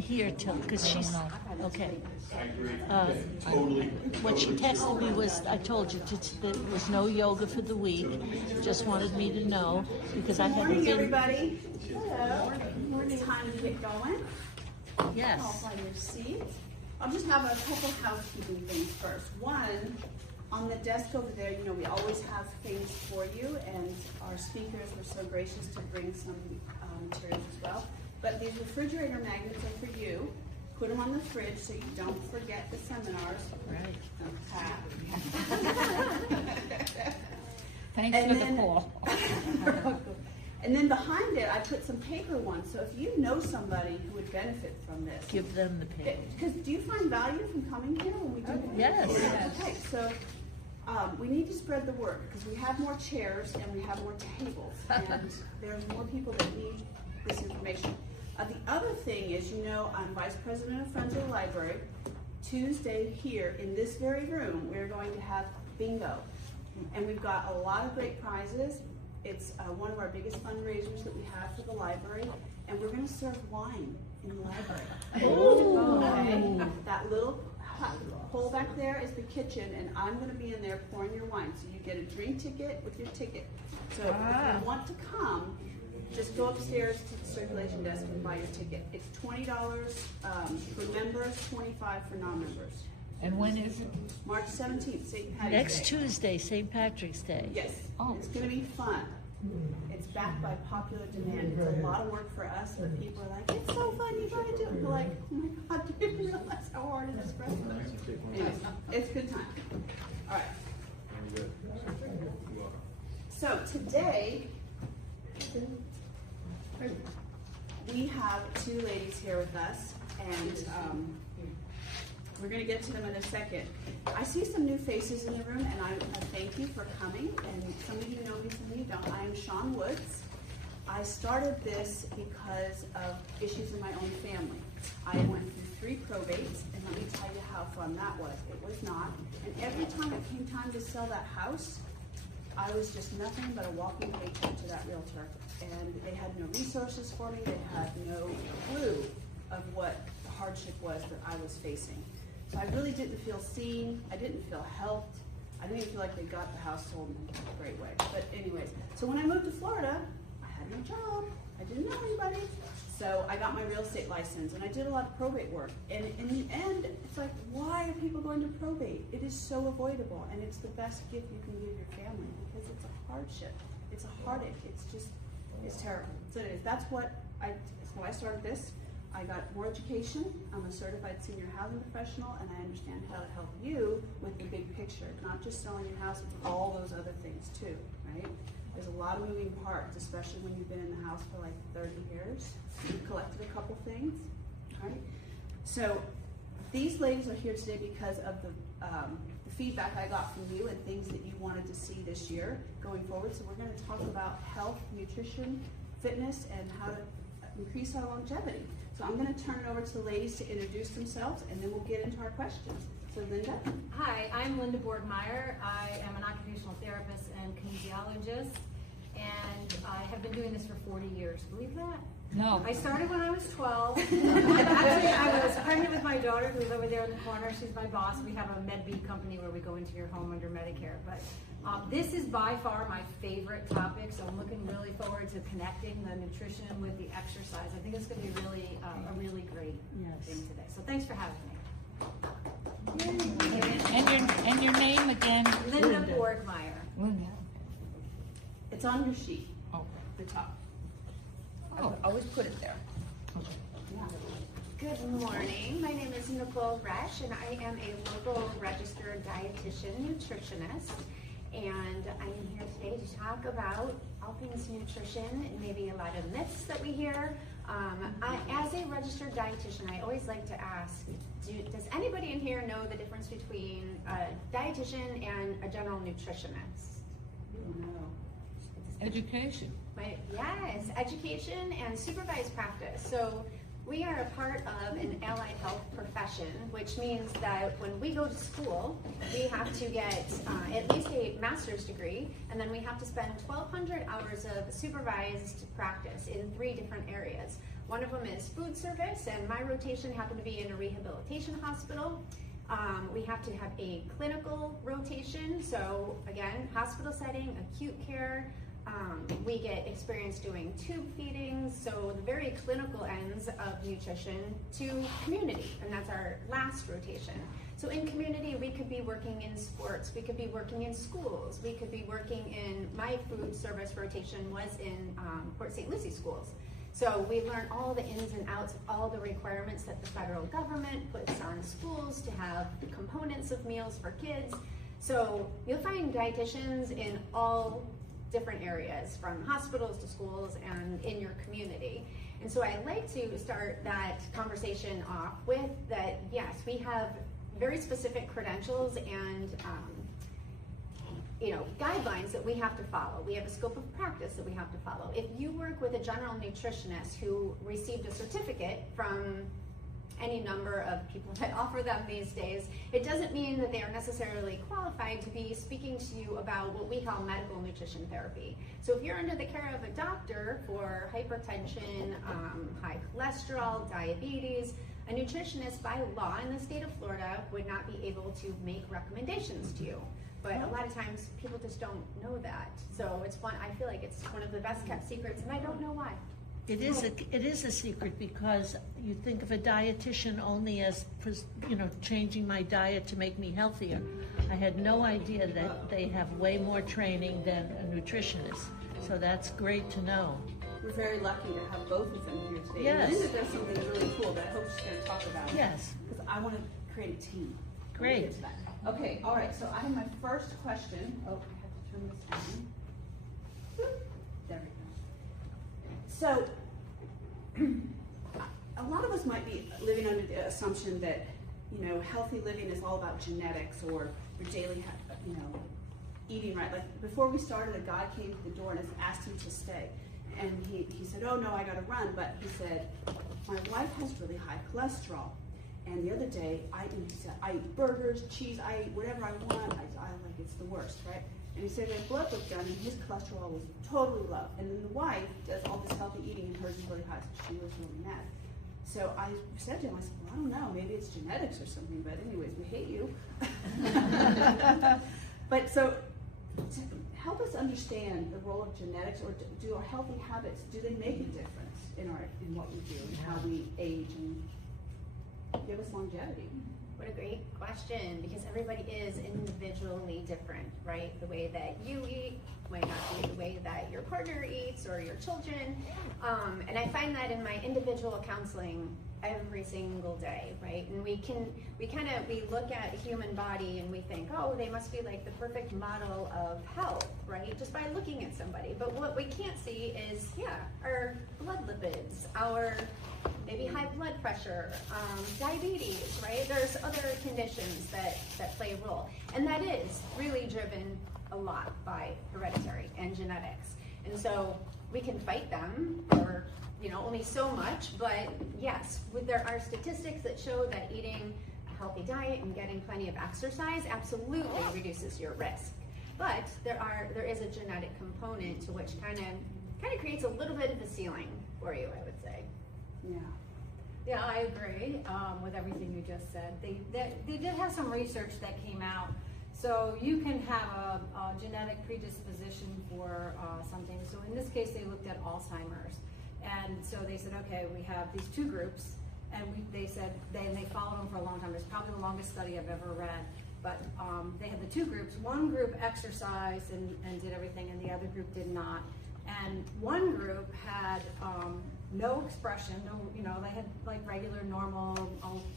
here till, because she's, okay. Totally. What she texted me was, I told you, there was no yoga for the week. Just wanted me to know, because I hadn't Morning, been. everybody. Hello. It's time to get going. I'll Yes. find your seat. I'll just have a couple housekeeping things first. One, on the desk over there, you know, we always have things for you, and our speakers were so gracious to bring some materials as well. But these refrigerator magnets are for you. Put them on the fridge so you don't forget the seminars. Right. Thanks for the call. And then behind it, I put some paper ones. So if you know somebody who would benefit from this, Give them the paper. because do you find value from coming here when we do? Yes. Okay, so we need to spread the word because we have more chairs and we have more tables, and there's more people that need this information. The other thing is, you know, I'm vice president of Friends of the Library. Tuesday here in this very room, we're going to have bingo, and we've got a lot of great prizes. It's one of our biggest fundraisers that we have for the library, and we're going to serve wine in the library. Okay. That little hole back there is the kitchen, and I'm going to be in there pouring your wine. So you get a drink ticket with your ticket. So if you want to come, just go upstairs to the circulation desk and buy your ticket. It's $20 for members, $25 for non-members. And when is it? March 17th, St. Patty's Next Day. Tuesday, St. Patrick's Day. Yes, it's going to be fun. It's backed by popular demand. It's a lot of work for us, but people are like, it's so fun, you gotta do it. We're like, oh my God, do you realize how hard it is for us? Anyways, it's a good time. All right. So today, we have two ladies here with us, and we're going to get to them in a second. I see some new faces in the room, and I thank you for coming. And some of you know me, some of you don't. I am Shawn Woods. I started this because of issues in my own family. I went through 3 probates, and let me tell you how fun that was. It was not. And every time it came time to sell that house, I was just nothing but a walking paycheck to that realtor. And they had no resources for me. They had no clue of what the hardship was that I was facing. So I really didn't feel seen. I didn't feel helped. I didn't even feel like they got the house sold in a great way. But anyways, so when I moved to Florida, I had no job. I didn't know anybody. So I got my real estate license, and I did a lot of probate work. And in the end, it's like, why are people going to probate? It is so avoidable, and it's the best gift you can give your family because it's a hardship. It's a heartache. It's terrible. So anyways, that's why I started this. I got more education. I'm a certified senior housing professional, and I understand how to help you with the big picture, not just selling your house, it's all those other things too, right? There's a lot of moving parts, especially when you've been in the house for like 30 years. You've collected a couple things, right? So these ladies are here today because of the feedback I got from you and things that you wanted to see this year going forward. So we're going to talk about health, nutrition, fitness, and how to increase our longevity. So I'm going to turn it over to the ladies to introduce themselves, and then we'll get into our questions. So Linda? Hi, I'm Linda Borgmeyer. I am an occupational therapist and kinesiologist, and I have been doing this for 40 years. Believe that? No. I started when I was 12. Actually, I was pregnant with my daughter, who's over there in the corner. She's my boss. We have a Med-B company where we go into your home under Medicare. But this is by far my favorite topic, so I'm looking really forward to connecting the nutrition with the exercise. I think it's going to be really a really great thing today. So thanks for having me. And your name again? Linda Borgmeyer. Linda. It's on your sheet, Oh. the top. Oh. Always put it there. Good morning. My name is Nicole Resch, and I am a local registered dietitian nutritionist. And I am here today to talk about all things nutrition and maybe a lot of myths that we hear. As a registered dietitian, I always like to ask, does anybody in here know the difference between a dietitian and a general nutritionist? No. Education. Yes, education and supervised practice. So we are a part of an allied health profession, which means that when we go to school, we have to get at least a master's degree, and then we have to spend 1,200 hours of supervised practice in 3 different areas. One of them is food service, and my rotation happened to be in a rehabilitation hospital. We have to have a clinical rotation, so again, hospital setting, acute care. We get experience doing tube feedings, so the very clinical ends of nutrition, to community, and that's our last rotation. So in community, we could be working in sports, we could be working in schools, we could be working in, my food service rotation was in Port St. Lucie schools. So we learn all the ins and outs of all the requirements that the federal government puts on schools to have the components of meals for kids. So you'll find dietitians in all different areas, from hospitals to schools and in your community. And so I like to start that conversation off with that, yes, we have very specific credentials and guidelines that we have to follow. We have a scope of practice that we have to follow. If you work with a general nutritionist who received a certificate from any number of people that offer them these days, it doesn't mean that they are necessarily qualified to be speaking to you about what we call medical nutrition therapy. So if you're under the care of a doctor for hypertension, high cholesterol, diabetes, a nutritionist by law in the state of Florida would not be able to make recommendations to you. But a lot of times people just don't know that. So it's one, I feel like it's one of the best kept secrets, and I don't know why. It is a secret, because you think of a dietitian only as, changing my diet to make me healthier. I had no idea that they have way more training than a nutritionist. So that's great to know. We're very lucky to have both of them here today. Yes. And Linda does something really cool that I hope she's going to talk about. Yes. Because I want to create a team. Great. We'll get to that. Okay, all right, so I have my first question. Oh, I have to turn this on. There we go. So, a lot of us might be living under the assumption that, healthy living is all about genetics or your daily, eating right. Like before we started, a guy came to the door and asked him to stay. And he said, oh no, I gotta run. But he said, my wife has really high cholesterol. And the other day, he said, I eat burgers, cheese, I eat whatever I want. I like, it's the worst, right? And he said that blood work done, and his cholesterol was totally low. And then the wife does all this healthy eating, and hers is really high, so she was really mad. So I said to him, I said, well, I don't know, maybe it's genetics or something, but anyways, we hate you. But so, to help us understand the role of genetics, or do our healthy habits, do they make a difference in what we do and how we age and give us longevity? What a great question, because everybody is individually different, right? The way that you eat might not be the way that your partner eats or your children. And I find that in my individual counseling every single day, right? And we look at a human body and we think, oh, they must be like the perfect model of health, right? Just by looking at somebody. But what we can't see is, our blood lipids, our maybe high blood pressure, diabetes, right? There's other conditions that play a role. And that is really driven a lot by hereditary and genetics. And so we can fight them for, only so much, but yes, there are statistics that show that eating a healthy diet and getting plenty of exercise absolutely reduces your risk. But there is a genetic component to which kind of creates a little bit of a ceiling for you, I would say. Yeah, I agree with everything you just said. They did have some research that came out. So you can have a genetic predisposition for something. So in this case, they looked at Alzheimer's. And so they said, okay, we have these two groups. And they said, they followed them for a long time. It's probably the longest study I've ever read. But they had the two groups. One group exercised and did everything, and the other group did not. And one group had no expression, they had like regular, normal,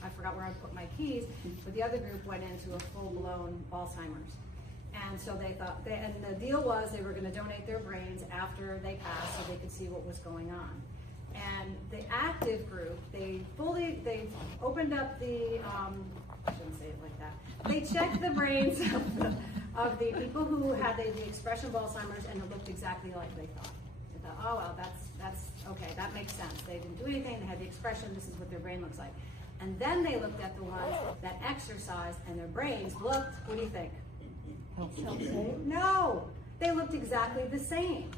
I forgot where I put my keys, but the other group went into a full-blown Alzheimer's. And so they thought, and the deal was they were gonna donate their brains after they passed so they could see what was going on. And the active group, they opened up the, I shouldn't say it like that. They checked the brains of the people who had the expression of Alzheimer's, and it looked exactly like they thought. They thought, oh well, that's okay, that makes sense. They didn't do anything, they had the expression, this is what their brain looks like. And then they looked at the ones that exercised and their brains looked, what do you think? Healthy. No! They looked exactly the same.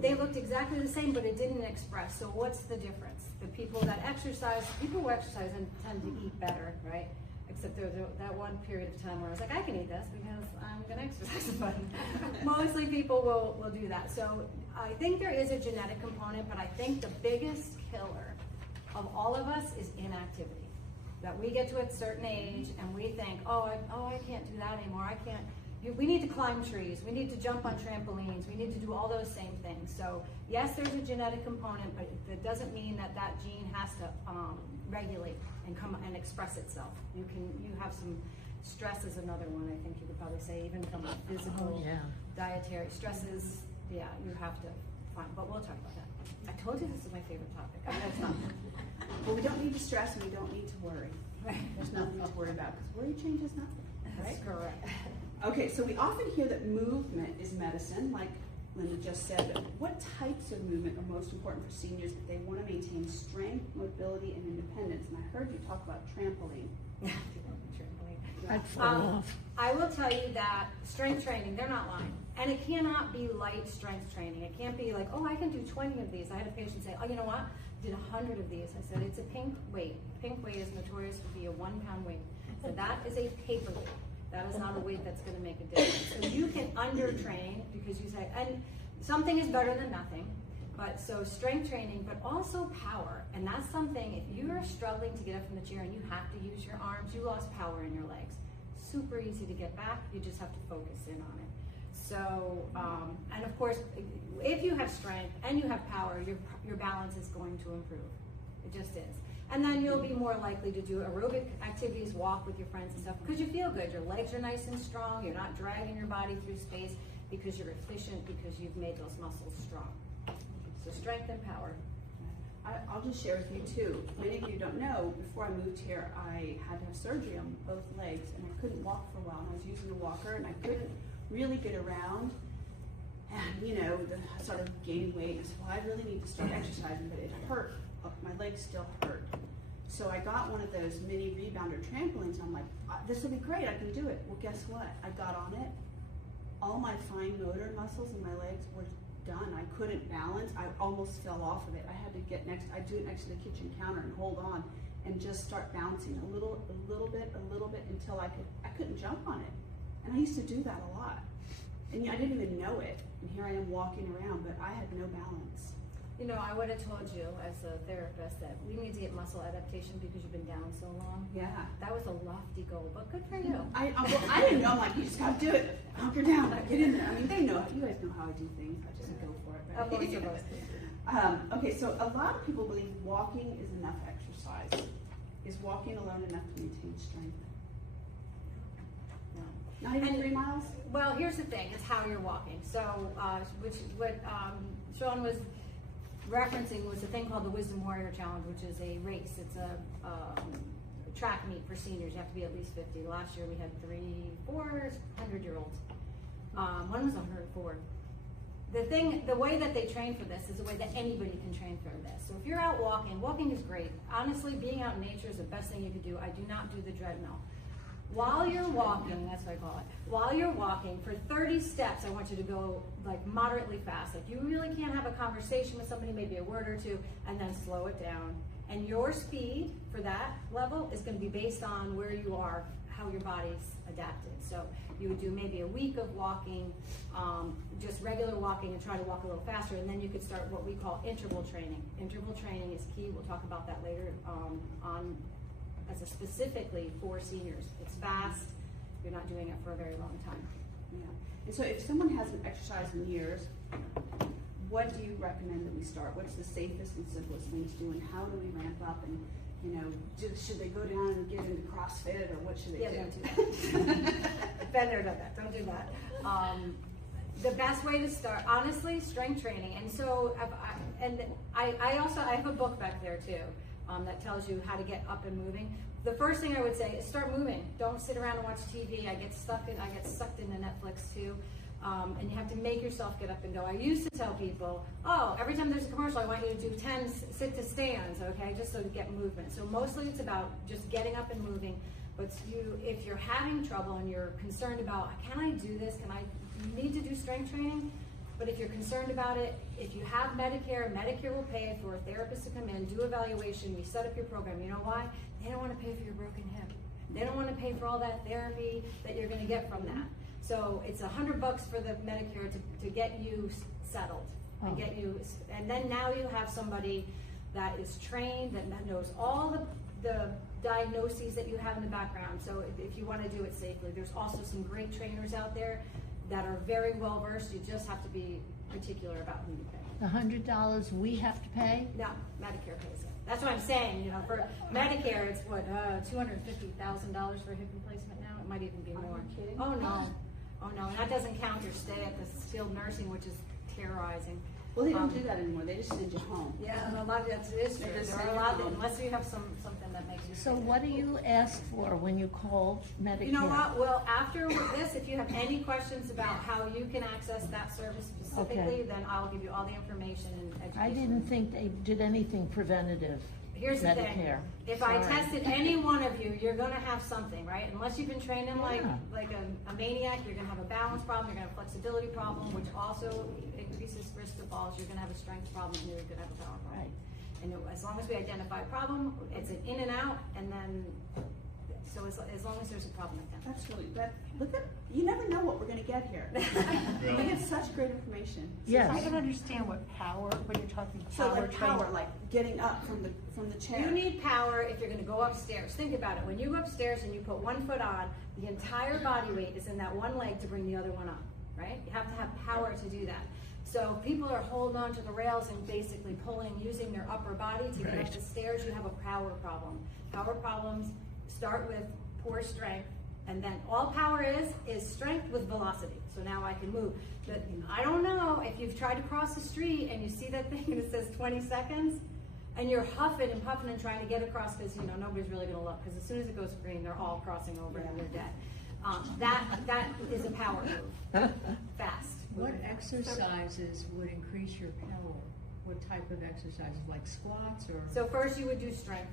They looked exactly the same, but it didn't express. So what's the difference? The people that exercise, people who exercise and tend to eat better, right? Except there was that one period of time where I was like, I can eat this because I'm going to exercise. But mostly people will do that. So I think there is a genetic component, but I think the biggest killer of all of us is inactivity. That we get to a certain age and we think, I can't do that anymore. I can't. We need to climb trees. We need to jump on trampolines. We need to do all those same things. So yes, there's a genetic component, but that doesn't mean that that gene has to regulate and come and express itself. You have some stress is another one. I think you could probably say even from a physical, dietary stresses. Yeah, you have to find. But we'll talk about that. I told you this is my favorite topic. I know it's not. Well, we don't need to stress and we don't need to worry. Right. There's nothing to worry about because worry changes nothing. Right? That's correct. Okay, so we often hear that movement is medicine, like Linda just said, but what types of movement are most important for seniors if they want to maintain strength, mobility, and independence? And I heard you talk about trampoline. I'd fall off. I will tell you that strength training, they're not lying. And it cannot be light strength training. It can't be like, I can do 20 of these. I had a patient say, you know what? I did 100 of these. I said, it's a pink weight. Pink weight is notorious to be a 1 pound weight. So that is a paper weight. That is not a weight that's going to make a difference. So you can undertrain because you say, and something is better than nothing. But so strength training, but also power. And that's something, if you are struggling to get up from the chair and you have to use your arms, you lost power in your legs. Super easy to get back. You just have to focus in on it. So, and of course, if you have strength and you have power, your balance is going to improve. It just is. And then you'll be more likely to do aerobic activities, walk with your friends and stuff, because you feel good. Your legs are nice and strong. You're not dragging your body through space because you're efficient, because you've made those muscles strong. So strength and power. I'll just share with you too. Many of you don't know, before I moved here, I had to have surgery on both legs, and I couldn't walk for a while. And I was using a walker, and I couldn't really get around. And I started gaining weight. I said, well, I really need to start exercising, but it hurt. My legs still hurt. So I got one of those mini rebounder trampolines. I'm like, this will be great. I can do it. Well, guess what? I got on it. All my fine motor muscles in my legs were done. I couldn't balance. I almost fell off of it. I had to get I'd do it next to the kitchen counter and hold on and just start bouncing a little bit until I couldn't jump on it. And I used to do that a lot. And I didn't even know it. And here I am walking around, but I had no balance. I would have told you as a therapist that we need to get muscle adaptation because you've been down so long. Yeah. That was a lofty goal, but good for you. I didn't know. I'm like, you just got to do it. Hunker down. Get in there. I mean, they know. You guys know how I do things. I just go for it. Right? Okay, so a lot of people believe walking is enough exercise. Is walking alone enough to maintain strength? No. Not even 3 miles? Well, here's the thing. It's how you're walking. So, what Sean was referencing was a thing called the Wisdom Warrior Challenge, which is a race. It's a track meet for seniors. You have to be at least 50. Last year we had 4 100-year-olds. One was 104. The way that they train for this is the way that anybody can train for this. So if you're out walking is great. Honestly, being out in nature is the best thing you can do. I do not do the treadmill. While you're walking, that's what I call it. While you're walking, for 30 steps, I want you to go like moderately fast. Like you really can't have a conversation with somebody, maybe a word or two, and then slow it down. And your speed for that level is going to be based on where you are, how your body's adapted. So you would do maybe a week of walking, just regular walking, and try to walk a little faster. And then you could start what we call interval training. Interval training is key. We'll talk about that later specifically for seniors. It's fast. You're not doing it for a very long time. Yeah. And so if someone hasn't exercised in years, what do you recommend that we start? What's the safest and simplest thing to do, and how do we ramp up? And should they go down and get into CrossFit, or what should they do? Don't do that. Been there, done that. Don't do that. The best way to start, honestly, strength training. And so, I also have a book back there too. That tells you how to get up and moving. The first thing I would say is start moving. Don't sit around and watch TV. I get sucked into Netflix too. And you have to make yourself get up and go. I used to tell people, every time there's a commercial, I want you to do 10 sit to stands, okay, just so to get movement. So mostly it's about just getting up and moving. But if you're having trouble and you're concerned about, can I do this? You need to do strength training. But if you're concerned about it, if you have Medicare, Medicare will pay for a therapist to come in, do evaluation, we set up your program. You know why? They don't want to pay for your broken hip. They don't want to pay for all that therapy that you're going to get from that. So it's $100 for the Medicare to get you settled and get you, and then now you have somebody that is trained, that knows all the diagnoses that you have in the background. So if you want to do it safely, there's also some great trainers out there that are very well versed. You just have to be particular about who you pay. The $100 we have to pay? No, Medicare pays it. That's what I'm saying. You know, for Medicare, it's what $250,000 for a hip replacement now. It might even be more. kidding? Oh no, and that doesn't count your stay at the skilled nursing, which is terrorizing. Well, they don't do that anymore. They just send you home. Yeah, and a lot of that is true. They just There are send a you lot home. unless you have something that makes you. So sick. what do you ask for when you call Medicare? You know what? Well, after this, if you have any questions about how you can access that service specifically, then I'll give you all the information and education. I didn't think they did anything preventative. Here's the thing. Medicare. If I Sorry. tested any one of you, you're gonna have something, right? Unless you've been training like Yeah. a maniac, you're gonna have a balance problem, you're gonna have a flexibility problem, which also increases risk of falls. You're gonna have a strength problem, and you're gonna have a power problem. Right. And as long as we identify a problem, it's an in and out, and then, so as long as there's a problem, I can. That's really, look at, you never know what we're gonna get here. We get such great information. Yes. I don't understand what power, when you're talking So power like power, training. like getting up from the chair. You need power if you're gonna go upstairs. Think about it. When you go upstairs and you put one foot on, the entire body weight is in that one leg to bring the other one up, right? You have to have power to do that. So if people are holding on to the rails and basically using their upper body to get up Right. the stairs, you have a power problem. Power problems start with poor strength, and then all power is strength with velocity. So now I can move. But I don't know if you've tried to cross the street and you see that thing and it says 20 seconds, and you're huffing and puffing and trying to get across because nobody's really going to look, because as soon as it goes green, they're all crossing over and they're dead. That is a power move. Fast. What exercises would increase your power? What type of exercises, like squats or? So first you would do strength.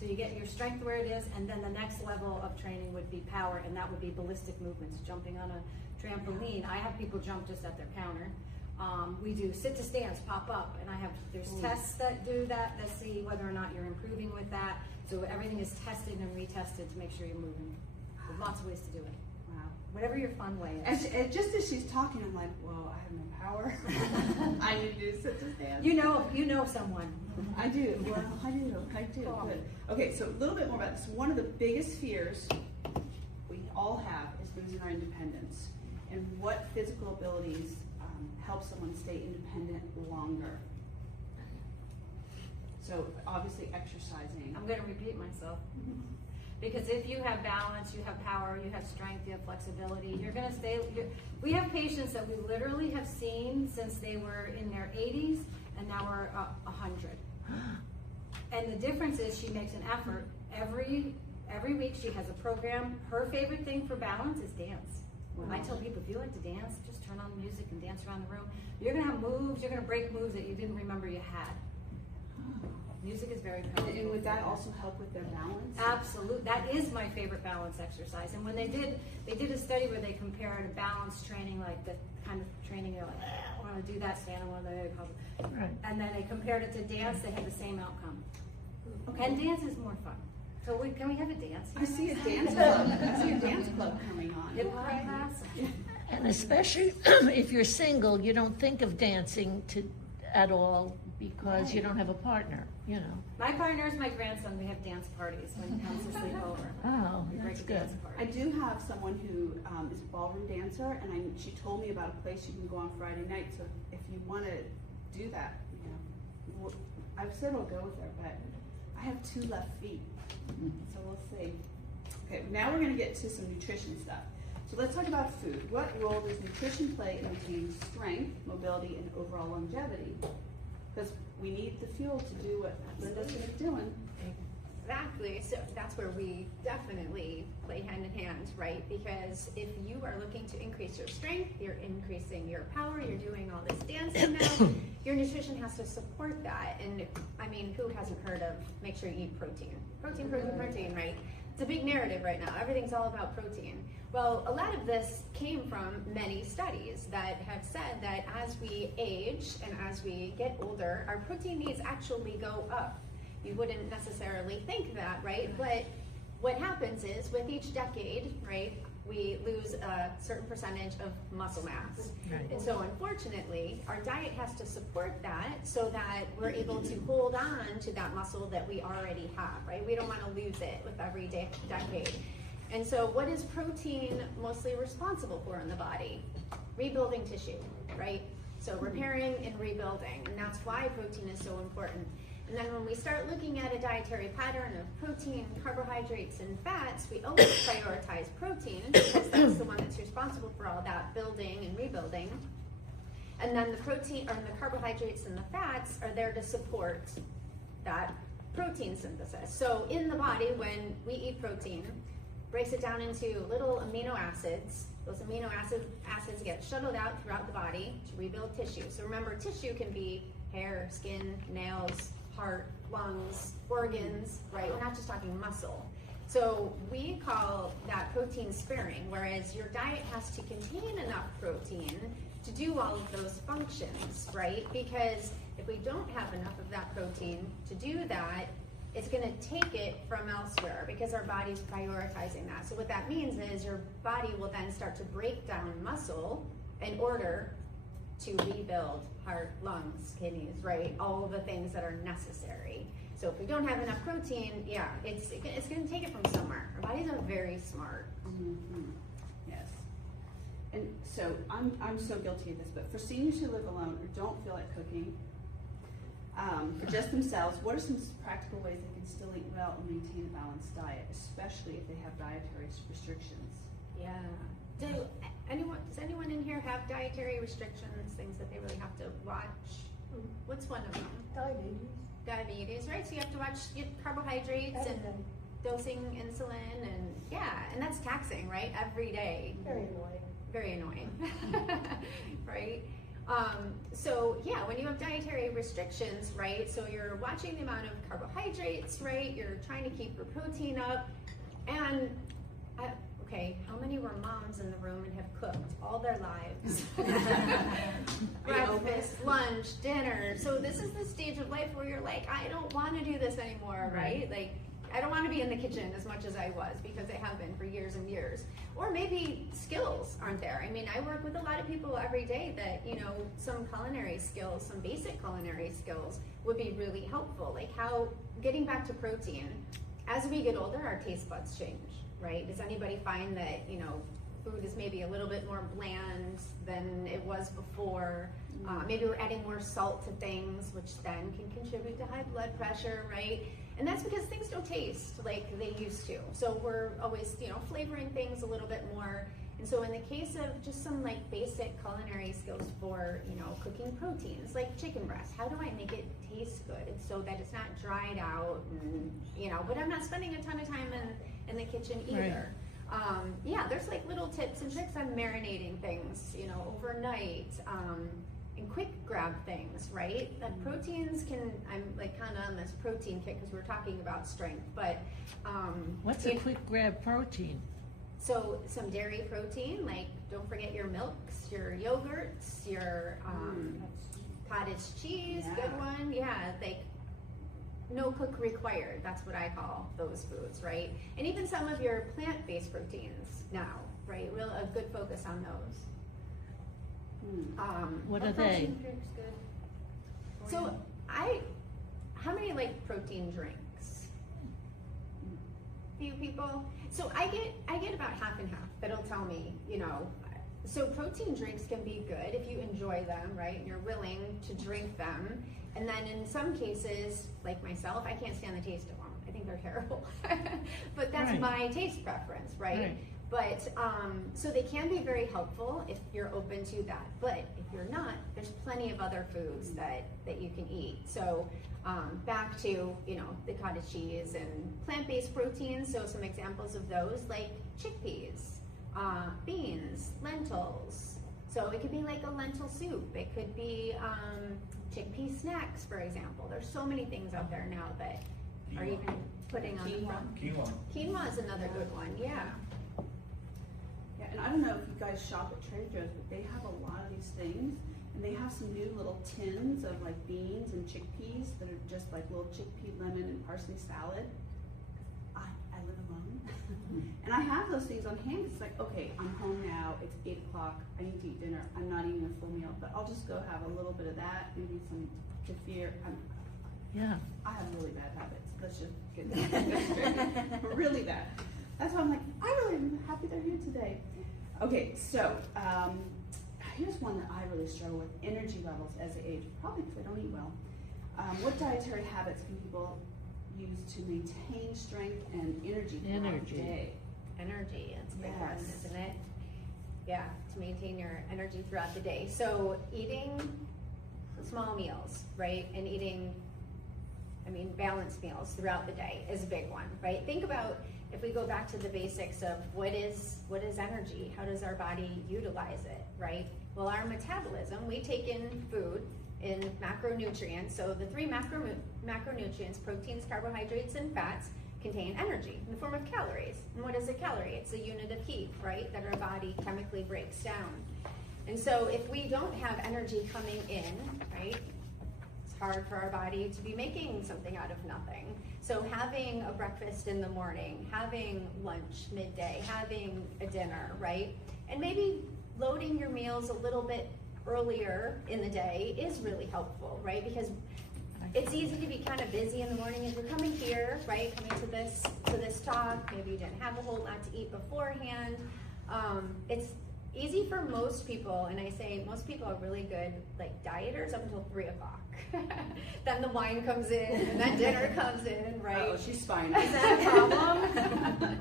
So you get your strength where it is, and then the next level of training would be power, and that would be ballistic movements, jumping on a trampoline. I have people jump just at their counter. We do sit to stands, pop up, and there's tests that do that see whether or not you're improving with that. So everything is tested and retested to make sure you're moving. There's lots of ways to do it. Wow. Whatever your fun way is. And just as she's talking, I'm like, whoa, I have no power. I need to sit to stand. You know someone. I do. Well, I do. Good. Okay, so a little bit more about this. One of the biggest fears we all have is losing our independence. And what physical abilities help someone stay independent longer? So obviously exercising. I'm going to repeat myself. Because if you have balance, you have power, you have strength, you have flexibility, you're going to stay. We have patients that we literally have seen since they were in their 80s, and now we're 100. And the difference is she makes an effort. Every week she has a program. Her favorite thing for balance is dance. Wow. I tell people, if you like to dance, just turn on the music and dance around the room. You're going to have moves, you're going to break moves that you didn't remember you had. Music is very powerful. And would that also help with their balance? Absolutely. That is my favorite balance exercise. And when they did a study where they compared a balance training, like the kind of training you're like, I want to do that, stand on one leg. Right. And then they compared it to dance, they had the same outcome. And dance is more fun. So can we have a dance? I see a dance club. I see a dance club coming on. Hip hop class? And especially if you're single, you don't think of dancing at all because you don't have a partner, My partner is my grandson. We have dance parties when he comes to sleep over. Oh, We break that's a good. dance party. I do have someone who is a ballroom dancer, and she told me about a place you can go on Friday night. So if you want to do that, I've said I'll go with her, but I have 2 left feet, so we'll see. Okay, now we're going to get to some nutrition stuff. So let's talk about food. What role does nutrition play in maintaining strength, mobility, and overall longevity? Because we need the fuel to do what Linda's going to be doing. Exactly. So that's where we definitely play hand in hand, right? Because if you are looking to increase your strength, you're increasing your power, you're doing all this dancing now, your nutrition has to support that. And I mean, who hasn't heard of make sure you eat protein? Protein, right? It's a big narrative right now. Everything's all about protein. Well, a lot of this came from many studies that have said that as we age and as we get older, our protein needs actually go up. You wouldn't necessarily think that, right? But what happens is with each decade, right, we lose a certain percentage of muscle mass. Right. And so unfortunately, our diet has to support that so that we're able to hold on to that muscle that we already have, right? We don't want to lose it with every decade. And so what is protein mostly responsible for in the body? Rebuilding tissue, right? So repairing and rebuilding, and that's why protein is so important. And then when we start looking at a dietary pattern of protein, carbohydrates, and fats, we always prioritize protein because that's the one that's responsible for all that building and rebuilding. And then the protein, or the carbohydrates and the fats are there to support that protein synthesis. So in the body, when we eat protein, breaks it down into little amino acids. Those amino acids get shuttled out throughout the body to rebuild tissue. So remember, tissue can be hair, skin, nails, heart, lungs, organs, right? We're not just talking muscle. So we call that protein sparing, whereas your diet has to contain enough protein to do all of those functions, right? Because if we don't have enough of that protein to do that, it's going to take it from elsewhere because our body's prioritizing that. So what that means is your body will then start to break down muscle in order to rebuild heart, lungs, kidneys, right? All of the things that are necessary. So if we don't have enough protein, yeah, it's going to take it from somewhere. Our bodies are very smart. Mm-hmm. Yes. And so I'm so guilty of this, but for seniors who live alone or don't feel like cooking, for just themselves, what are some practical ways they can still eat well and maintain a balanced diet, especially if they have dietary restrictions? Yeah. Does anyone in here have dietary restrictions, things that they really have to watch? What's one of them? Diabetes, right? So you have to watch your carbohydrates and dosing insulin, and yeah, and that's taxing, right? Every day. Very annoying, right? So yeah, when you have dietary restrictions, right? So you're watching the amount of carbohydrates, right? You're trying to keep your protein up, and okay, how many were moms in the room and have cooked all their lives? Breakfast, lunch, dinner. So this is the stage of life where you're like, I don't want to do this anymore, right? Like, I don't want to be in the kitchen as much as I was, because I have been for years and years. Or maybe skills aren't there. I mean, I work with a lot of people every day that, you know, some culinary skills, some basic culinary skills would be really helpful. Like how, getting back to protein, as we get older, our taste buds change, right? Does anybody find that, you know, food is maybe a little bit more bland than it was before? Maybe we're adding more salt to things, which then can contribute to high blood pressure, right? And that's because things don't taste like they used to. So we're always, you know, flavoring things a little bit more. And so in the case of just some like basic culinary skills for, you know, cooking proteins, like chicken breast, how do I make it taste good so that it's not dried out and, you know, but I'm not spending a ton of time in the kitchen either. Right. Yeah, there's like little tips and tricks on marinating things, you know, overnight. And quick grab things, right? That proteins can, I'm like kind of on this protein kick because we're talking about strength, but what's a quick grab protein? So some dairy protein, like don't forget your milks, your yogurts, your cottage cheese, good one. Yeah, like no cook required. That's what I call those foods, right? And even some of your plant-based proteins now, right? A good focus on those. What are they? So how many like protein drinks? Few people. So I get about half and half. That'll tell me, you know. So protein drinks can be good if you enjoy them, right? And you're willing to drink them. And then in some cases, like myself, I can't stand the taste of them. I think they're terrible. But that's my taste preference, right? But, so they can be very helpful if you're open to that. But if you're not, there's plenty of other foods that you can eat. So back to, you know, the cottage cheese and plant-based proteins. So some examples of those, like chickpeas, beans, lentils. So it could be like a lentil soup. It could be chickpea snacks, for example. There's so many things out there now that are you even putting on the Quinoa. form? Quinoa. Quinoa is another good one, yeah. Yeah, and I don't know if you guys shop at Trader Joe's, but they have a lot of these things, and they have some new little tins of like beans and chickpeas that are just like little chickpea lemon and parsley salad. I live alone, and I have those things on hand. It's like, okay, I'm home now. It's 8 o'clock. I need to eat dinner. I'm not eating a full meal, but I'll just go have a little bit of that, maybe some kefir. Yeah. I have really bad habits. Let's just get that straight. Really bad. That's why I'm like, I really am happy they're here today. Okay, so here's one that I really struggle with: energy levels as I age. Probably because I don't eat well. What dietary habits can people use to maintain strength and energy throughout the day? Energy, it's a big one, Yes. isn't it? Yeah, to maintain your energy throughout the day. So eating small meals, right? And eating, balanced meals throughout the day is a big one, right? Think about, if we go back to the basics of what is energy? How does our body utilize it, right? Well, our metabolism, we take in food in macronutrients. So the three macronutrients, proteins, carbohydrates, and fats, contain energy in the form of calories. And what is a calorie? It's a unit of heat, right, that our body chemically breaks down. And so if we don't have energy coming in, right, it's hard for our body to be making something out of nothing. So having a breakfast in the morning, having lunch midday, having a dinner, right, and maybe loading your meals a little bit earlier in the day is really helpful, right? Because it's easy to be kind of busy in the morning as you're coming here, right? Coming to this talk, maybe you didn't have a whole lot to eat beforehand. It's easy for most people, and I say most people are really good like dieters up until 3 o'clock. Then the wine comes in, and then dinner comes in, right? Oh, she's fine. Is that a problem?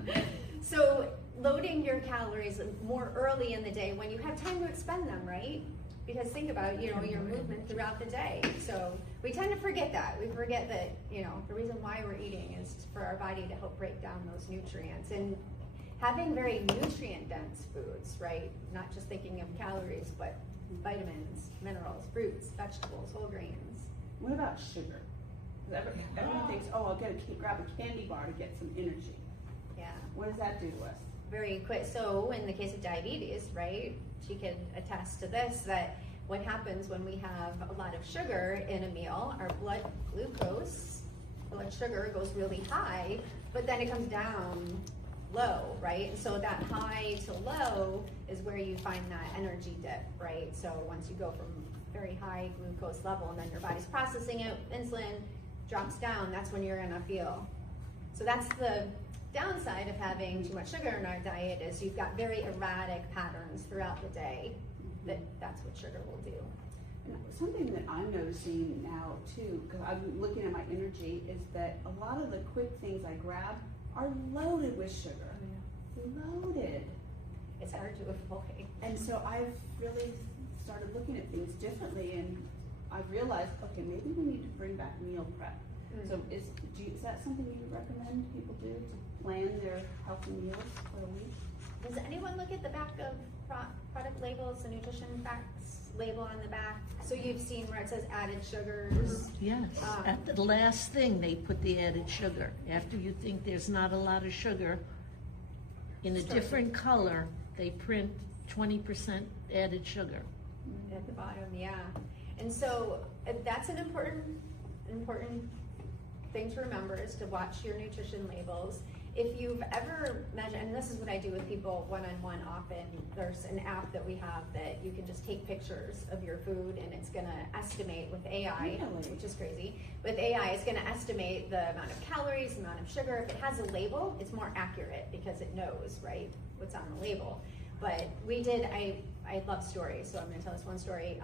So loading your calories more early in the day when you have time to expend them, right? Because think about, your movement throughout the day. So we tend to forget that. We forget that, the reason why we're eating is for our body to help break down those nutrients. And having very nutrient-dense foods, right? Not just thinking of calories, but vitamins, minerals, fruits, vegetables, whole grains. What about sugar? 'Cause everyone thinks, oh, I'll grab a candy bar to get some energy. Yeah. What does that do to us? Very quick. So in the case of diabetes, right, she can attest to this, that what happens when we have a lot of sugar in a meal, our blood sugar goes really high, but then it comes down low, right? And so that high to low is where you find that energy dip, right? So once you go from very high glucose level and then your body's processing it, insulin drops down, that's when you're gonna feel. So that's the downside of having too much sugar in our diet, is you've got very erratic patterns throughout the day. That's what sugar will do. And something that I'm noticing now too, because I'm looking at my energy, is that a lot of the quick things I grab are loaded with sugar. Loaded. It's hard to avoid. And so I've really started looking at things differently, and I've realized, okay, maybe we need to bring back meal prep. So is that something you would recommend people do, to plan their healthy meals for the week? Does anyone look at the back of product labels, the nutrition facts label on the back? So you've seen where it says added sugars. Yes. At the last thing, they put the added sugar. After you think there's not a lot of sugar, in a different color, they print 20% added sugar. At the bottom, yeah. And so that's an important thing to remember, is to watch your nutrition labels. If you've ever measured, and this is what I do with people one-on-one often, there's an app that we have that you can just take pictures of your food, and it's gonna estimate with AI, Really? which is crazy. With AI, it's gonna estimate the amount of calories, the amount of sugar. If it has a label, it's more accurate because it knows, right, what's on the label. But I love stories, so I'm gonna tell this one story.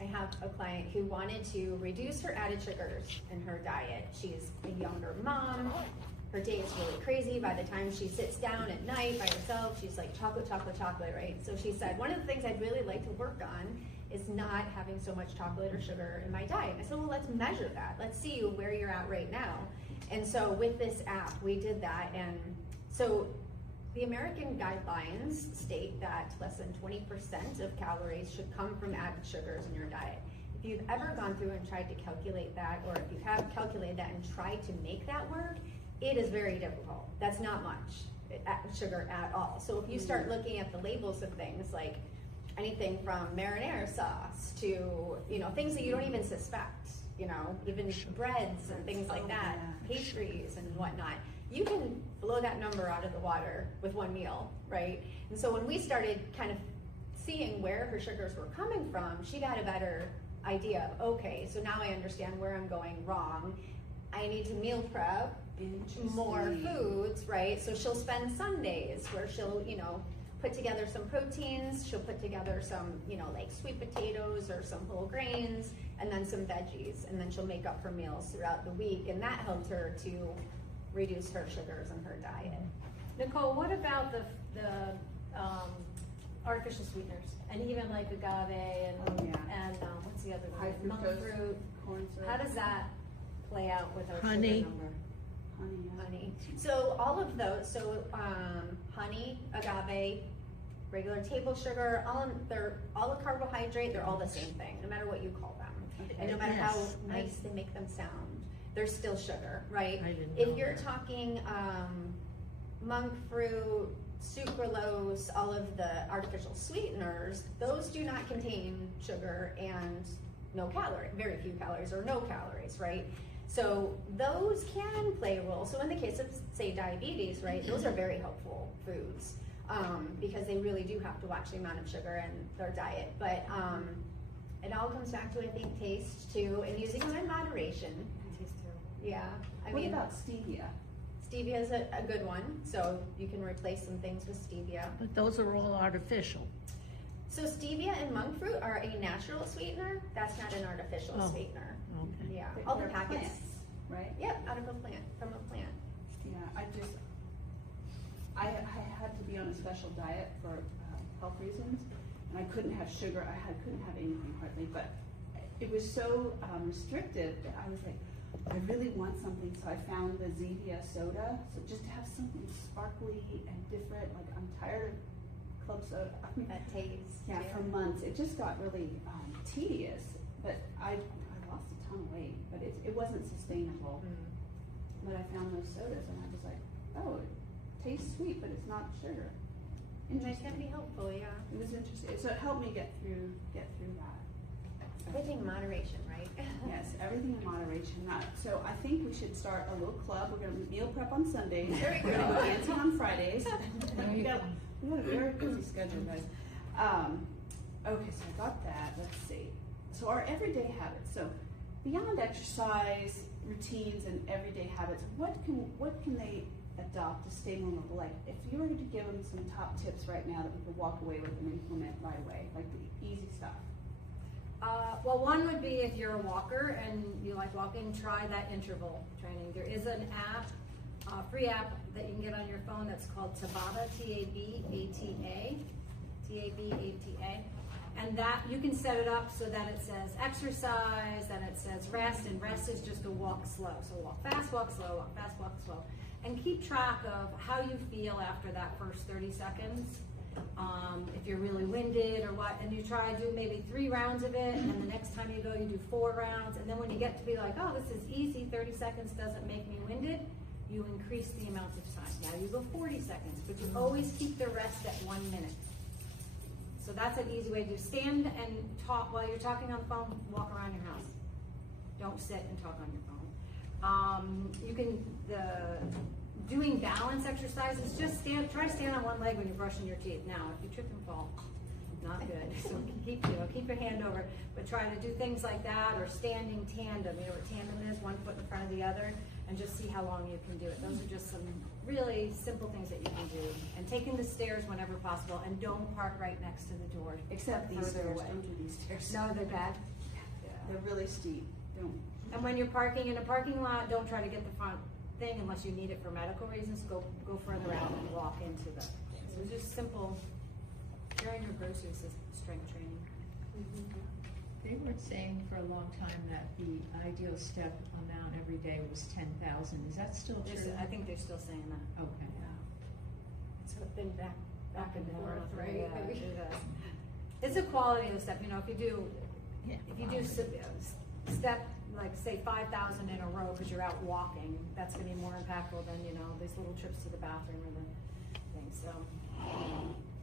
I have a client who wanted to reduce her added sugars in her diet. She's a younger mom. Her day is really crazy. By the time she sits down at night by herself, she's like chocolate, chocolate, chocolate, right? So she said, one of the things I'd really like to work on is not having so much chocolate or sugar in my diet. And I said, well, let's measure that. Let's see where you're at right now. And so with this app, we did that. And so the American guidelines state that less than 20% of calories should come from added sugars in your diet. if you've ever gone through and tried to calculate that, or if you have calculated that and tried to make that work, it is very difficult. That's not much sugar at all. So if you start looking at the labels of things like anything from marinara sauce to, you know, things that you don't even suspect, you know, even breads and things like that, pastries and whatnot, you can blow that number out of the water with one meal, right? And so when we started kind of seeing where her sugars were coming from, she got a better idea of, okay, so now I understand where I'm going wrong. I need to meal prep more foods, right? So she'll spend Sundays where she'll, you know, put together some proteins, she'll put together some, you know, like sweet potatoes or some whole grains, and then some veggies, and then she'll make up her meals throughout the week, and that helped her to reduce her sugars in her diet. Nicole, what about the artificial sweeteners, and even like agave and what's the other one? High Monk fructose fruit. corn syrup. How does that play out with our Honey. sugar number? Honey. So all of those, so honey, agave, regular table sugar, all the carbohydrate, they're all the same thing, no matter what you call them. Okay. And no matter how Yes. nice they make them sound, they're still sugar, right? I didn't If know you're that. talking monk fruit, sucralose, all of the artificial sweeteners, those do not contain sugar and very few calories or no calories, right? So those can play a role. So in the case of, say, diabetes, right, those are very helpful foods because they really do have to watch the amount of sugar in their diet. But it all comes back to, I think, taste too, and using them in moderation. Tastes terrible. Yeah, I What mean, about stevia? stevia is a good one, so you can replace some things with stevia. But those are all artificial. So stevia and monk fruit are a natural sweetener. That's not an artificial Oh. sweetener. Okay. Yeah, all the They're packets. plants, right? Yep, out of a plant, from a plant. Yeah, I had to be on a special diet for health reasons, and I couldn't have sugar, couldn't have anything hardly, but it was so restrictive that I was like, I really want something, so I found the Zevia soda, so just to have something sparkly and different, like I'm tired of club soda. I mean, That taste. yeah, for months, it just got really tedious, but I lost a ton of weight, but it wasn't sustainable. But I found those sodas and I was like, oh, it tastes sweet, but it's not sugar. And that Interesting. can be helpful, yeah. It was interesting. So it helped me get through that. Everything in moderation, right? Yes, everything in moderation. So I think we should start a little club. We're going to meal prep on Sundays. There we We're going to go. go dancing on Fridays. we got a very busy schedule, guys. Okay, so I got that. Let's see. So our everyday habits. So beyond exercise routines and everyday habits, what can they adopt to stay more mobile? Like if you were to give them some top tips right now that we could walk away with and implement right away, like the easy stuff. Well, one would be if you're a walker and you like walking, try that interval training. There is an app, free app that you can get on your phone that's called Tabata, T-A-B-A-T-A, T-A-B-A-T-A. And that, you can set it up so that it says exercise, then it says rest, and rest is just a walk slow. So walk fast, walk slow, walk fast, walk slow. And keep track of how you feel after that first 30 seconds. If you're really winded or what, and you try to do maybe 3 rounds of it, and then the next time you go, you do 4 rounds, and then when you get to be like, oh, this is easy, 30 seconds doesn't make me winded, you increase the amount of time. Now you go 40 seconds, but you always keep the rest at 1 minute. So that's an easy way to stand and talk while you're talking on the phone, walk around your house. Don't sit and talk on your phone. You can, doing balance exercises, just try to stand on one leg when you're brushing your teeth. Now, if you trip and fall, not good. So keep your hand over, but try to do things like that, or standing tandem. You know what tandem is? One foot in front of the other, and just see how long you can do it. Those are just some really simple things that you can do. And taking the stairs whenever possible, and don't park right next to the door. Except these Further stairs. away. Don't do these stairs. No, they're bad. They're really steep. Don't. And when you're parking in a parking lot, don't try to get the front thing unless you need it for medical reasons. Go further out and walk into the. So it's just simple. Carrying your groceries is strength training. They were saying for a long time that the ideal step amount every day was 10,000. Is that still true? I think they're still saying that. Okay. So it's been back and forth, right? Yeah. It is. It's a quality of the step. You know, if you do Yeah. If you do step, like say 5,000 in a row because you're out walking, that's gonna be more impactful than, you know, these little trips to the bathroom or the thing, so.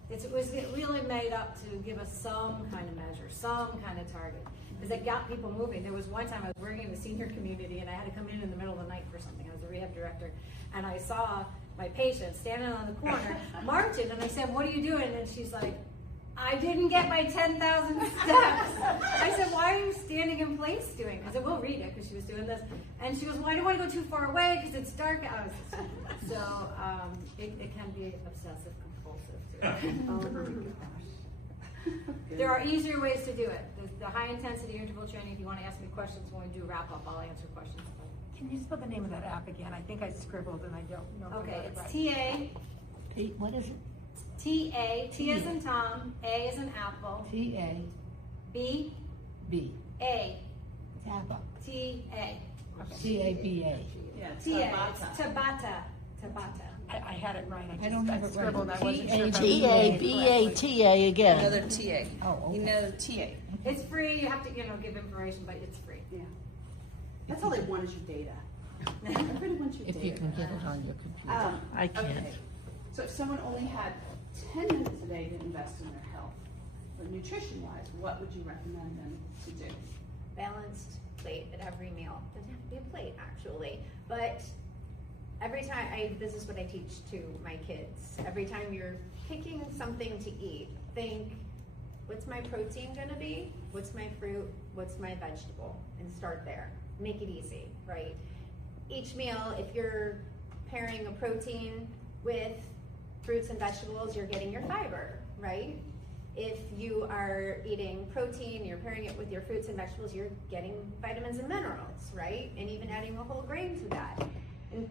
It was really made up to give us some kind of measure, some kind of target, because it got people moving. There was one time I was working in the senior community and I had to come in the middle of the night for something. I was a rehab director, and I saw my patient standing on the corner marching, and I said, "What are you doing?" And she's like, "I didn't get my 10,000 steps." I said, "Why are you standing in place doing?" I said, "We'll read it," because she was doing this. And she goes, "Well, I don't want to go too far away because it's dark." It can be obsessive compulsive too. Oh my gosh. There are easier ways to do it. The high intensity interval training, if you want to ask me questions when we do wrap up, I'll answer questions. Can you spell the name of that app again? I think I scribbled and I don't know. if I Okay, got it it's right. Pete, what is it? T-A, T as in Tom, A as in Apple, T-A-B. B-A, Tabata. T-A. C-A-B-A. Yeah, T-A, Tabata. it's Tabata, Tabata. I had it right. I don't have it right. scribbled. I wasn't sure if I was T-A-B-A-T-A again. Another TA. Oh, okay. Another TA. It's free, you have to, give information, but it's free. Yeah. That's all they want is your data. Everybody wants your If data. you can get it on your computer. I can't. Okay. So if someone only had 10 minutes a day to invest in their health, or nutrition-wise, what would you recommend them to do? Balanced plate at every meal. Doesn't have to be a plate actually, but every time this is what I teach to my kids. Every time you're picking something to eat, think, what's my protein gonna be? What's my fruit? What's my vegetable? And start there. Make it easy, right? Each meal, if you're pairing a protein with fruits and vegetables, you're getting your fiber, right? If you are eating protein, you're pairing it with your fruits and vegetables, you're getting vitamins and minerals, right? And even adding a whole grain to that. And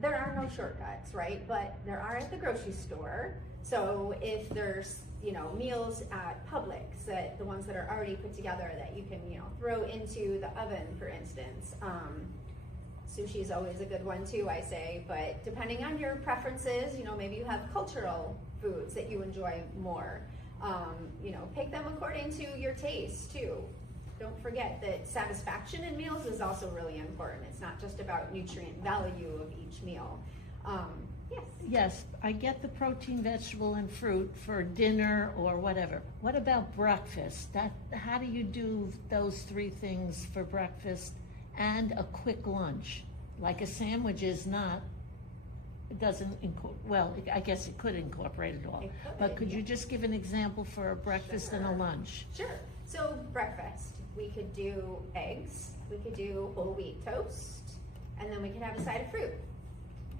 there are no shortcuts, right? But there are at the grocery store. So if there's, meals at Publix, the ones that are already put together that you can, throw into the oven, for instance. Sushi is always a good one too, I say, but depending on your preferences, maybe you have cultural foods that you enjoy more. Pick them according to your taste too. Don't forget that satisfaction in meals is also really important. It's not just about nutrient value of each meal. Yes. Yes, I get the protein, vegetable, and fruit for dinner or whatever. What about breakfast? How do you do those three things for breakfast and a quick lunch? Like a sandwich is not, it doesn't, I guess it could incorporate it all. It could, But could you yeah. just give an example for a breakfast and a Sure. lunch? Sure. So breakfast, we could do eggs, we could do whole wheat toast, and then we could have a side of fruit.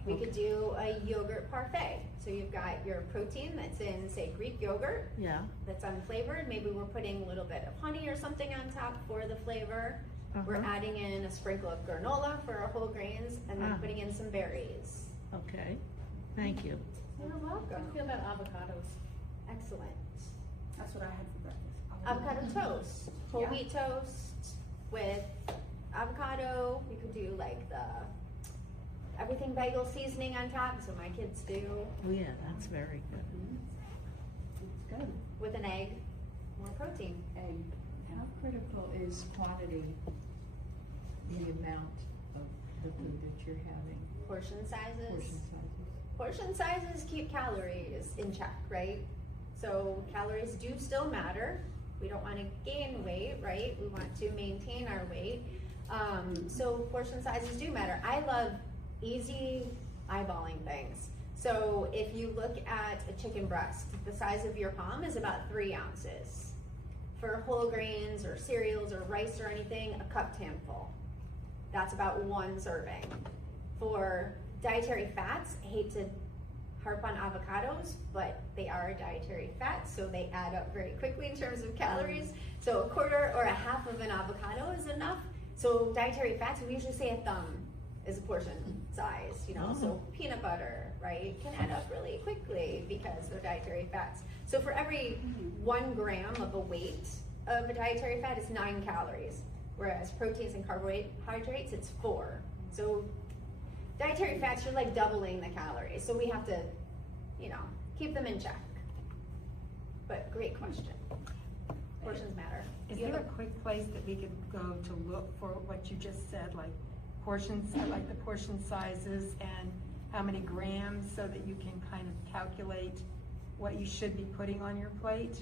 We could do a yogurt parfait. So you've got your protein that's in, say, Greek yogurt, Yeah. that's unflavored. Maybe we're putting a little bit of honey or something on top for the flavor. We're adding in a sprinkle of granola for our whole grains, and then putting in some berries. Okay, thank you. You're welcome. How do you feel about avocados? Excellent. That's what I had for breakfast. Avocado toast, whole Yeah. wheat toast with avocado. You could do like the everything bagel seasoning on top. That's what my kids do Oh, yeah, that's very good. It's good. with an egg. More protein. Egg. How critical is quantity, the amount of the food that you're having, Portion sizes. portion sizes? Portion sizes keep calories in check, right? So calories do still matter. We don't want to gain weight, right? We want to maintain our weight. So portion sizes do matter. I love easy eyeballing things. So if you look at a chicken breast, the size of your palm is about 3 ounces. For whole grains or cereals or rice or anything, a cupped handful. That's about 1 serving. For dietary fats, I hate to harp on avocados, but they are a dietary fat, so they add up very quickly in terms of calories. So a quarter or a half of an avocado is enough. So dietary fats, we usually say a thumb is a portion size, so peanut butter, right, can add up really quickly because they're dietary fats. So for every 1 gram of a weight of a dietary fat is 9 calories, whereas proteins and carbohydrates, it's 4. So dietary fats, you're like doubling the calories. So we have to, keep them in check. But great question. portions matter. Is You there have a quick place that we could go to look for what you just said, like portions, like the portion sizes and how many grams, so that you can kind of calculate what you should be putting on your plate?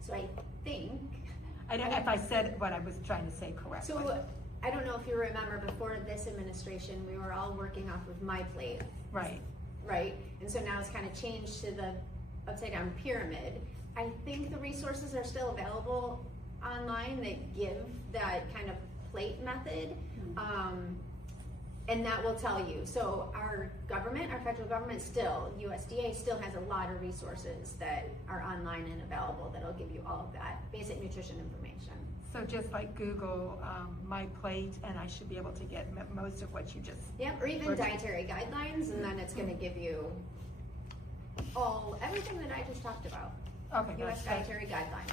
So I think, I don't know if I said what I was trying to say correctly. so I don't know if you remember, before this administration, we were all working off of my plate, Right. right? And so now it's kind of changed to the upside down pyramid. I think the resources are still available online that give that kind of plate method. And that will tell you. So our government, our federal government still, USDA still has a lot of resources that are online and available that'll give you all of that basic nutrition information. So just like Google my plate, and I should be able to get most of what you just. Yep, or even dietary guidelines, and then it's gonna give you everything that I just talked about. Okay. US that's- dietary guidelines.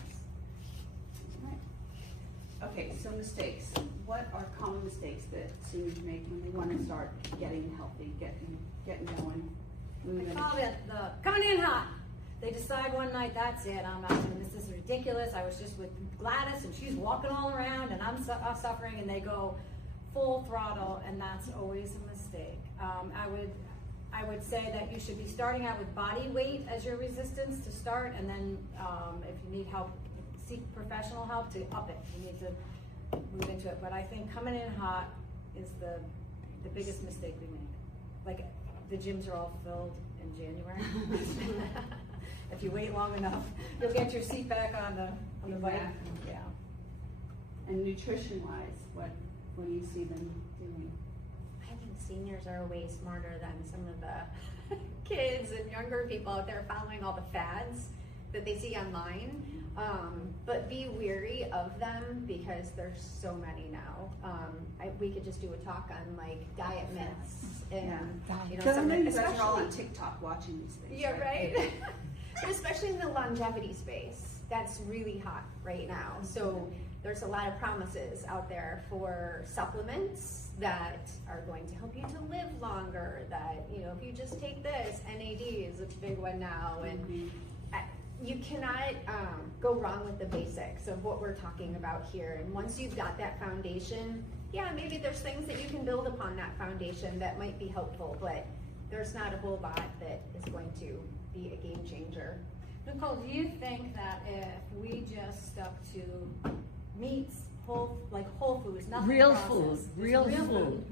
Okay, so mistakes. What are common mistakes that seniors make when they want to start getting healthy, getting going? I call it the coming in hot. They decide one night, that's it, I'm out, and this is ridiculous. I was just with Gladys and she's walking all around and I'm suffering, and they go full throttle, and that's always a mistake. I would say that you should be starting out with body weight as your resistance to start, and then if you need help, seek professional help to up it. You need to move into it. But I think coming in hot is the biggest mistake we make. Like, the gyms are all filled in January. If you wait long enough, you'll get your seat back on the bike. Exactly. Yeah. And nutrition-wise, what do you see them doing? I think seniors are way smarter than some of the kids and younger people out there following all the fads that they see online. But be weary of them because there's so many now. We could just do a talk on like diet myths and Because I know you guys are all especially- on TikTok watching these things. Yeah, right. But especially in the longevity space, that's really hot right now. So there's a lot of promises out there for supplements that are going to help you to live longer. That, you know, if you just take this, NAD is a big one now, and you cannot go wrong with the basics of what we're talking about here. And once you've got that foundation, yeah, maybe there's things that you can build upon that foundation that might be helpful, but there's not a whole lot that is going to be a game changer. Nicole, do you think that if we just stuck to meats, whole foods, nothing Real processed, food, just real food.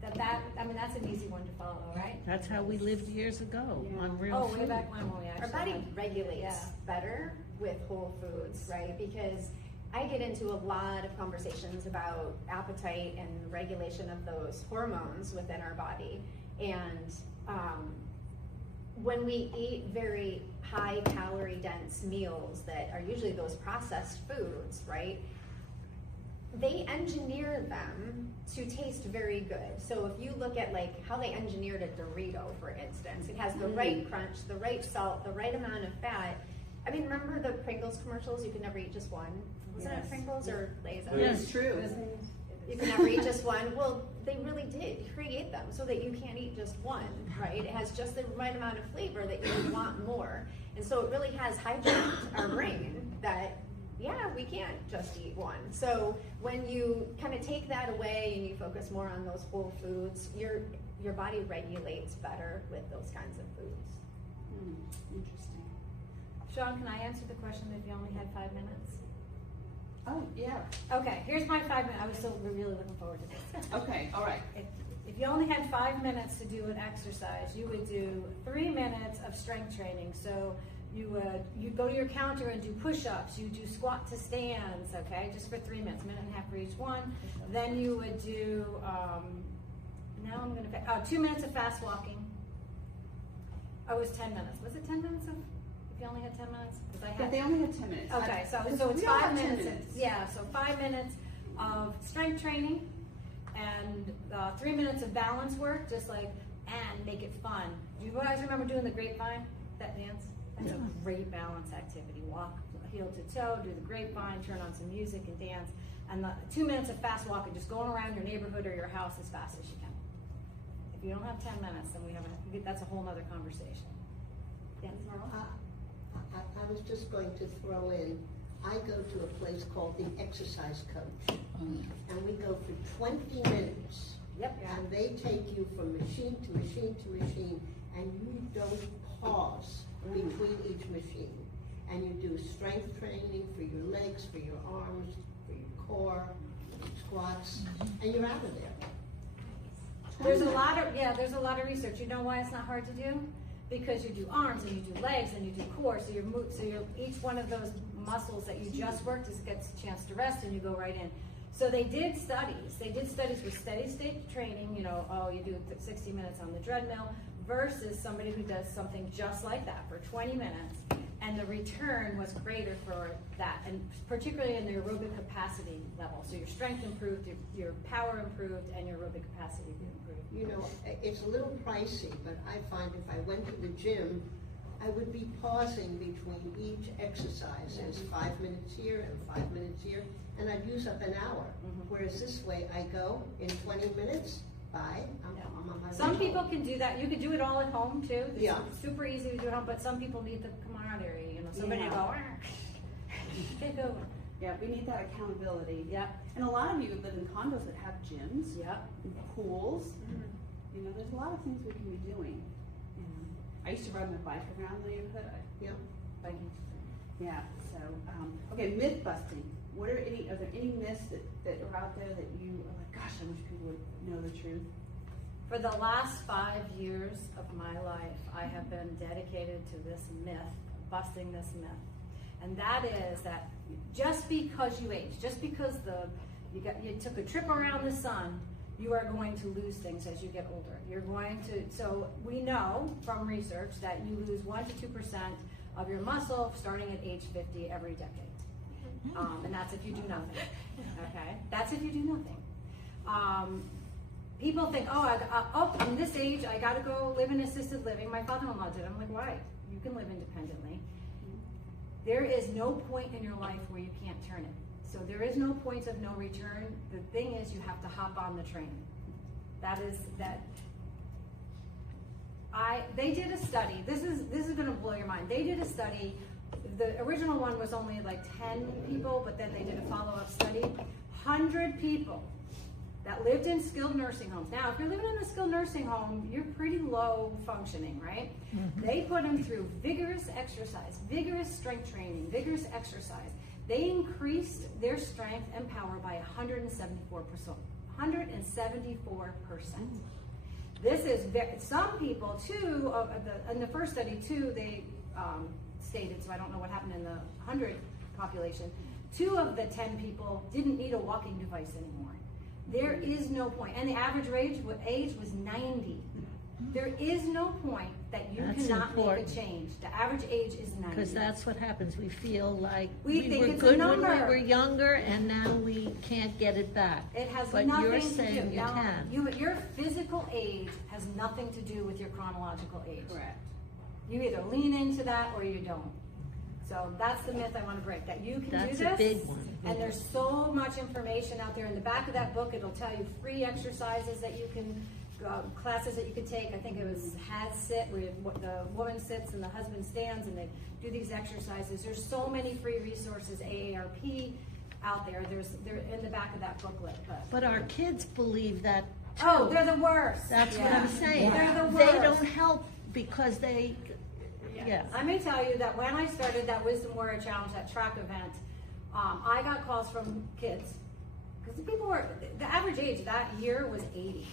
that's an easy one to follow, right? That's how we lived years ago, Yeah. on real Oh, food. way back when we actually. Our body had- regulates Yeah. better with whole foods, right? Because I get into a lot of conversations about appetite and regulation of those hormones within our body. And when we eat very high calorie dense meals that are usually those processed foods, right? They engineer them to taste very good. So if you look at like how they engineered a Dorito, for instance, it has the right crunch, the right salt, the right amount of fat. I mean, remember the Pringles commercials? You can never eat just one. Wasn't it Pringles or Lay's? But it's true. You can never eat just one. Well, they really did create them so that you can't eat just one, right? It has just the right amount of flavor that you would want more. And so it really has hijacked our brain that, yeah, we can't just eat one. So when you kind of take that away and you focus more on those whole foods, your body regulates better with those kinds of foods. Interesting. Sean, can I answer the question if you only had 5 minutes? Oh, yeah. Okay, here's my 5 minutes. I was so really looking forward to this. Okay, all right. If you only had 5 minutes to do an exercise, you would do 3 minutes of strength training. So you'd go to your counter and do push-ups. You do squat to stands, okay, just for 3 minutes, minute and a half for each one. Then you would do, 2 minutes of fast walking. Oh, it was 10 minutes. Was it 10 minutes if you only had 10 minutes? Because I Yeah, had. they only had 10 minutes. Okay, so Because it's we all 5 have 10 minutes. Yeah, so 5 minutes of strength training and 3 minutes of balance work, just like, and make it fun. Do you guys remember doing the grapevine, that dance? That's a great balance activity. Walk heel to toe, do the grapevine, turn on some music and dance. And the 2 minutes of fast walking, just going around your neighborhood or your house as fast as you can. If you don't have 10 minutes, then that's a whole nother conversation. Yes, Marla? I was just going to throw in, I go to a place called the Exercise Coach, and we go for 20 minutes. Yep. And they take you from machine to machine to machine, and you don't pause between each machine. And you do strength training for your legs, for your arms, for your core, squats, and you're out of there. There's a lot of research. You know why it's not hard to do? Because you do arms and you do legs and you do core, so each one of those muscles that you just worked gets a chance to rest, and you go right in. So they did studies. They did studies with steady state training. You do 60 minutes on the treadmill versus somebody who does something just like that for 20 minutes, and the return was greater for that, and particularly in the aerobic capacity level. So your strength improved, your power improved, and your aerobic capacity improved. You know, it's a little pricey, but I find if I went to the gym, I would be pausing between each exercise. There's 5 minutes here and 5 minutes here, and I'd use up an hour. Whereas this way, I go in 20 minutes, bye, I'm on my way Some people home. can do that. You could do it all at home too. It's Yeah. super easy to do at home, but some people need the camaraderie. Somebody to go, get over. Yeah, we need that accountability. Yep. And a lot of you live in condos that have gyms, Yep. pools. You know, there's a lot of things we can be doing. I used to ride my bike around the neighborhood. Yeah. Yeah. So, okay, myth busting. Are there any myths that are out there that you are like, gosh, I wish people would know the truth? For the last 5 years of my life, I have been dedicated to this myth, busting this myth. And that is that just because you age, just because you took a trip around the sun, you are going to lose things as you get older. So we know from research that you lose 1 to 2% of your muscle starting at age 50 every decade. And that's if you do nothing, okay? That's if you do nothing. People think, I'm this age, I gotta go live in assisted living. My father-in-law did. I'm like, why? You can live independently. There is no point in your life where you can't turn it. So there is no point of no return. The thing is, you have to hop on the train. They did a study. This is gonna blow your mind. They did a study. The original one was only like 10 people, but then they did a follow-up study. 100 people that lived in skilled nursing homes. Now, if you're living in a skilled nursing home, you're pretty low functioning, right? They put them through vigorous exercise, vigorous strength training, vigorous exercise. They increased their strength and power by 174%. 174%. This is some people too. In the first study too, they stated. So I don't know what happened in the 100 population. 2 of the 10 people didn't need a walking device anymore. There is no point, and the average age was 90. There is no point that you That's cannot important. make a change. The average age is 90. Because that's what happens. We feel like We think were it's a good when number. we were younger, and now we can't get it back. It has But nothing you're to saying do. you Now, can. your physical age has nothing to do with your chronological age. Correct. You either lean into that or you don't. So that's the myth I want to break, that you can That's do a this. big one. And there's so much information out there. In the back of that book, it'll tell you free exercises that you can, classes that you can take. I think it was sit, where the woman sits and the husband stands, and they do these exercises. There's so many free resources, AARP out there. They're in the back of that booklet. But our kids believe that too. Oh, they're the worst. That's what Yeah. I'm saying. They're the They worst. don't help because they, yeah. I may tell you that when I started that Wisdom Warrior Challenge, that track event, I got calls from kids, because the average age that year was 80.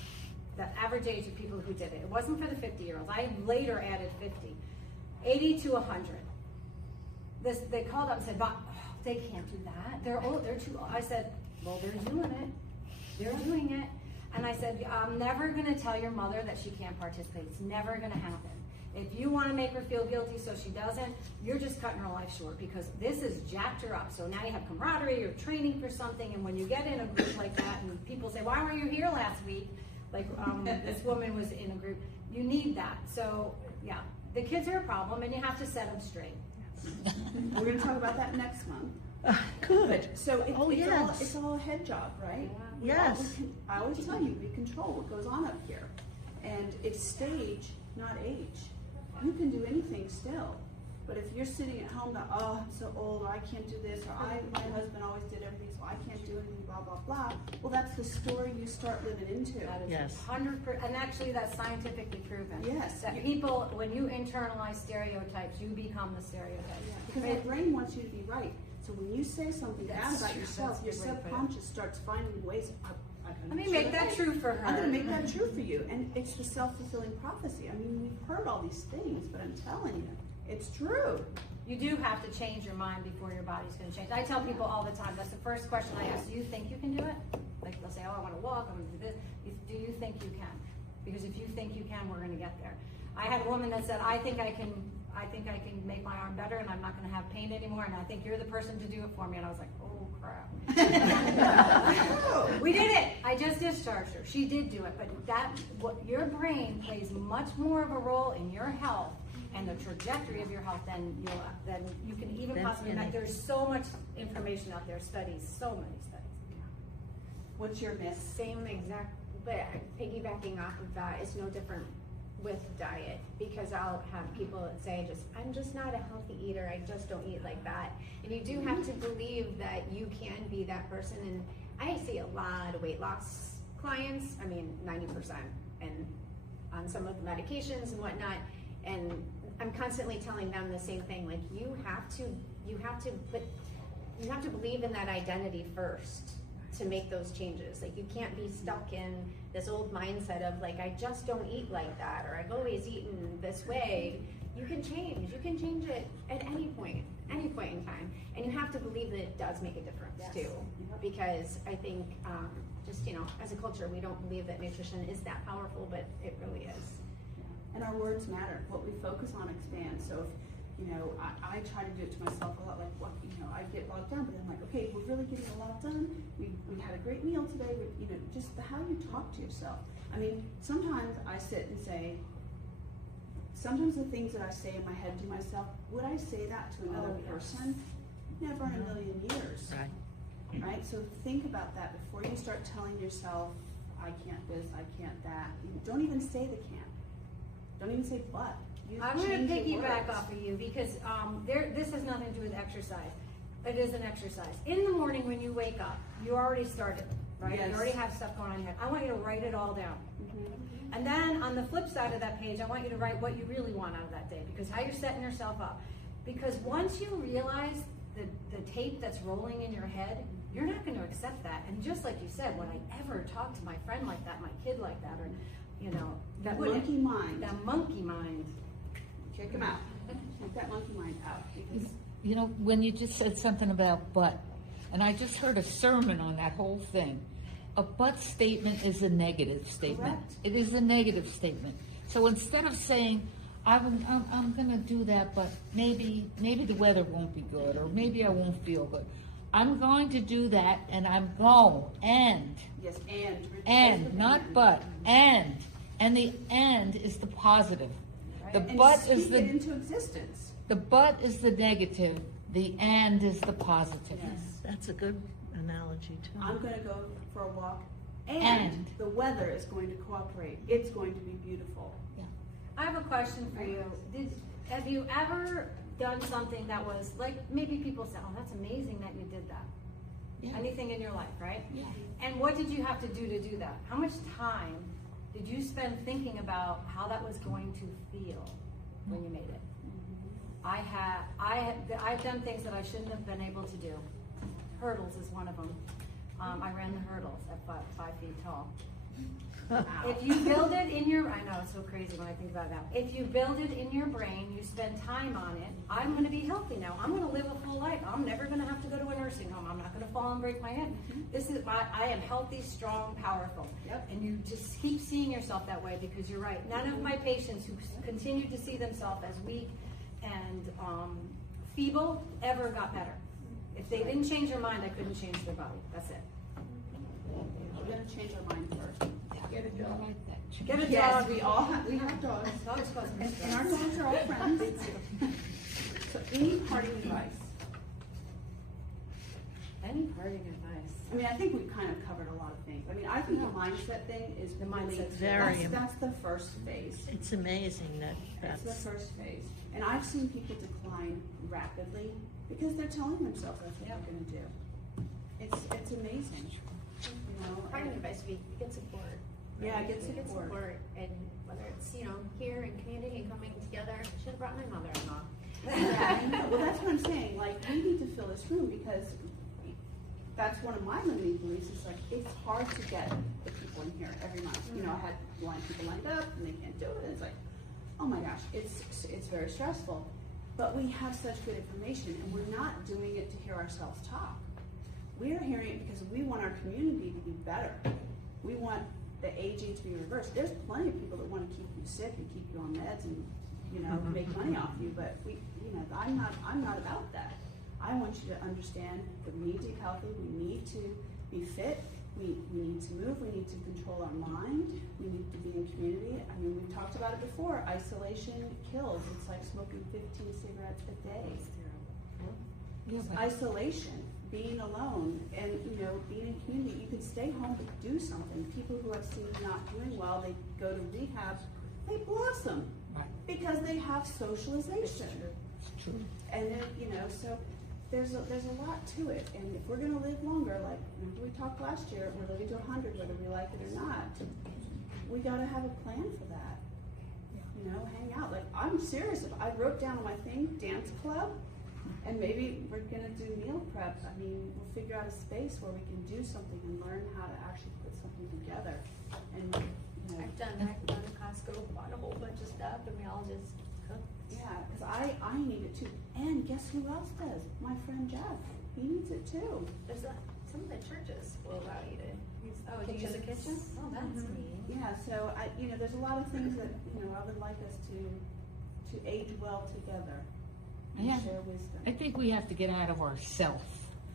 The average age of people who did it. It wasn't for the 50-year-olds. I later added 50. 80 to 100. They called up and said, they can't do that. They're old, they're too old. I said, well, they're doing it. They're doing it. And I said, I'm never gonna tell your mother that she can't participate. It's never gonna happen. If you want to make her feel guilty so she doesn't, you're just cutting her life short, because this has jacked her up. So now you have camaraderie, you're training for something, and when you get in a group like that and people say, why weren't you here last week? Like this woman was in a group, you need that. So yeah, the kids are a problem and you have to set them straight. We're going to talk about that next month. Good. So yes. it's all a head job, right? Yes. I always tell you, we control what goes on up here. And it's stage, not age. You can do anything still. But if you're sitting at home that, oh, I'm so old, or I can't do this, or my husband always did everything, so I can't do anything, blah, blah, blah. Well, that's the story you start living into. That is Yes. 100%, and actually that's scientifically proven. Yes. That people, when you internalize stereotypes, you become the stereotype. Because our brain wants you to be right. So when you say something bad That's about true. yourself, your That's a good way to put it. subconscious starts finding ways. Let me make that true for her. I'm going to make that true for you. And it's the self-fulfilling prophecy. I mean, we've heard all these things, but I'm telling you, it's true. You do have to change your mind before your body's going to change. I tell people all the time, that's the first question I ask, do you think you can do it? Like they'll say, oh, I want to walk, I'm going to do this. Do you think you can? Because if you think you can, we're going to get there. I had a woman that said, I think I can make my arm better and I'm not going to have pain anymore, and I think you're the person to do it for me. And I was like, oh crap. We did it. I just discharged her. She did do it, but your brain plays much more of a role in your health and the trajectory of your health than you can even possibly imagine. There's so much information out there, studies, so many studies. What's your myth? Same exact, but piggybacking off of that, it's no different with diet, because I'll have people that say, I'm just not a healthy eater, I just don't eat like that. And you do have to believe that you can be that person. And I see a lot of weight loss clients, 90%, and on some of the medications and whatnot. And I'm constantly telling them the same thing, like you have to believe in that identity first to make those changes. Like you can't be stuck in this old mindset of like, I just don't eat like that, or I've always eaten this way. You can change it at any point in time. And you have to believe that it does make a difference too. Because I think as a culture, we don't believe that nutrition is that powerful, but it really is. And our words matter. What we focus on expands. So if, I try to do it to myself a lot, like I get bogged down, but I'm like, okay, we're really getting a lot done. We had a great meal today. Just how you talk to yourself. Sometimes I sit and say, sometimes the things that I say in my head to myself, would I say that to another person? Never in a million years. Right? So think about that before you start telling yourself, I can't this, I can't that. Don't even say the can't. Don't even say but. I'm going to piggyback off of you because this has nothing to do with exercise. It is an exercise. In the morning when you wake up, you already started, right? Yes. You already have stuff going on in your head. I want you to write it all down. Mm-hmm. And then on the flip side of that page, I want you to write what you really want out of that day, because how you're setting yourself up. Because once you realize the tape that's rolling in your head, you're not going to accept that. And just like you said, when I ever talk to my friend like that, my kid like that, or that monkey mind. That monkey mind. Kick him out. Take that monkey mind out. Because when you just said something about but, and I just heard a sermon on that whole thing. A but statement is a negative statement. Correct. It is a negative statement. So instead of saying, I'm going to do that, but maybe the weather won't be good, or maybe I won't feel good. I'm going to do that, and I'm going, and. Yes, and, not but, and the and is the positive. The and but speak is the it into existence. The but is the negative. The and is the positive. Yes. That's a good analogy too. I'm going to go for a walk, And. and the weather is going to cooperate. It's going to be beautiful. I have a question for you. Have you ever done something that was like, maybe people say, oh, that's amazing that you did that. Yeah. Anything in your life, right? Yeah. And what did you have to do that? How much time did you spend thinking about how that was going to feel when you made it? I've done things that I shouldn't have been able to do. Hurdles is one of them. I ran the hurdles at 5 feet tall. If you build it in your, I know it's so crazy when I think about it now. If you build it in your brain, you spend time on it. I'm going to be healthy now. I'm going to live a full life. I'm never going to have to go to a nursing home. I'm not going to fall and break my head. I am healthy, strong, powerful. Yep. And you just keep seeing yourself that way, because you're right. None of my patients who continue to see themselves as weak and feeble ever got better. If they didn't change their mind, I couldn't change their body. That's it. We're going to change our mind first. Get a dog. Get a dog. Yes, we have dogs. Dogs cause me And our dogs are all friends. So any parting advice? Any parting advice? I think we've kind of covered a lot of things. I think the mindset thing is The really, mindset's very that's the first phase. It's amazing It's the that's first phase. And I've seen people decline rapidly because they're telling themselves that's what they're gonna do. It's amazing, you know. Part of the advice would be get support. Yeah, right? get support. And whether it's, here in community and coming together, I should have brought my mother-in-law. Yeah, I know. Well, that's what I'm saying, like, we need to fill this room because that's one of my limiting beliefs, is like, it's hard to get the people in here every month. You know, I had people lined up and they can't do it, and it's like, oh my gosh, it's very stressful. But we have such good information and we're not doing it to hear ourselves talk. We are hearing it because we want our community to be better. We want the aging to be reversed. There's plenty of people that want to keep you sick and keep you on meds and, make money off you, but I'm not about that. I want you to understand that we need to be healthy, we need to be fit, we need to move, we need to control our mind, we need to be in community. I mean, we've talked about it before, isolation kills. It's like smoking 15 cigarettes a day. It's isolation, being alone, and being in community. You can stay home but do something. People who I've seen not doing well, they go to rehab, they blossom. Right. Because they have socialization. It's true. And then, so there's a lot to it. And if we're gonna live longer, like remember we talked last year, we're living to 100 whether we like it or not. We gotta have a plan for that. Hang out. Like, I'm serious. If I wrote down on my thing, dance club, and maybe we're gonna do meal prep. I mean, we'll figure out a space where we can do something and learn how to actually put something together. And I've done Costco, bought a whole bunch of stuff, and we all just cook. yeah, because I need it too. And guess who else does? My friend Jeff. He needs it too. There's some of the churches will allow you to use. Oh, do you use a kitchen? Oh, that's neat. Yeah, so there's a lot of things that I would like us to age well together and Yeah. share wisdom. I think we have to get out of ourself.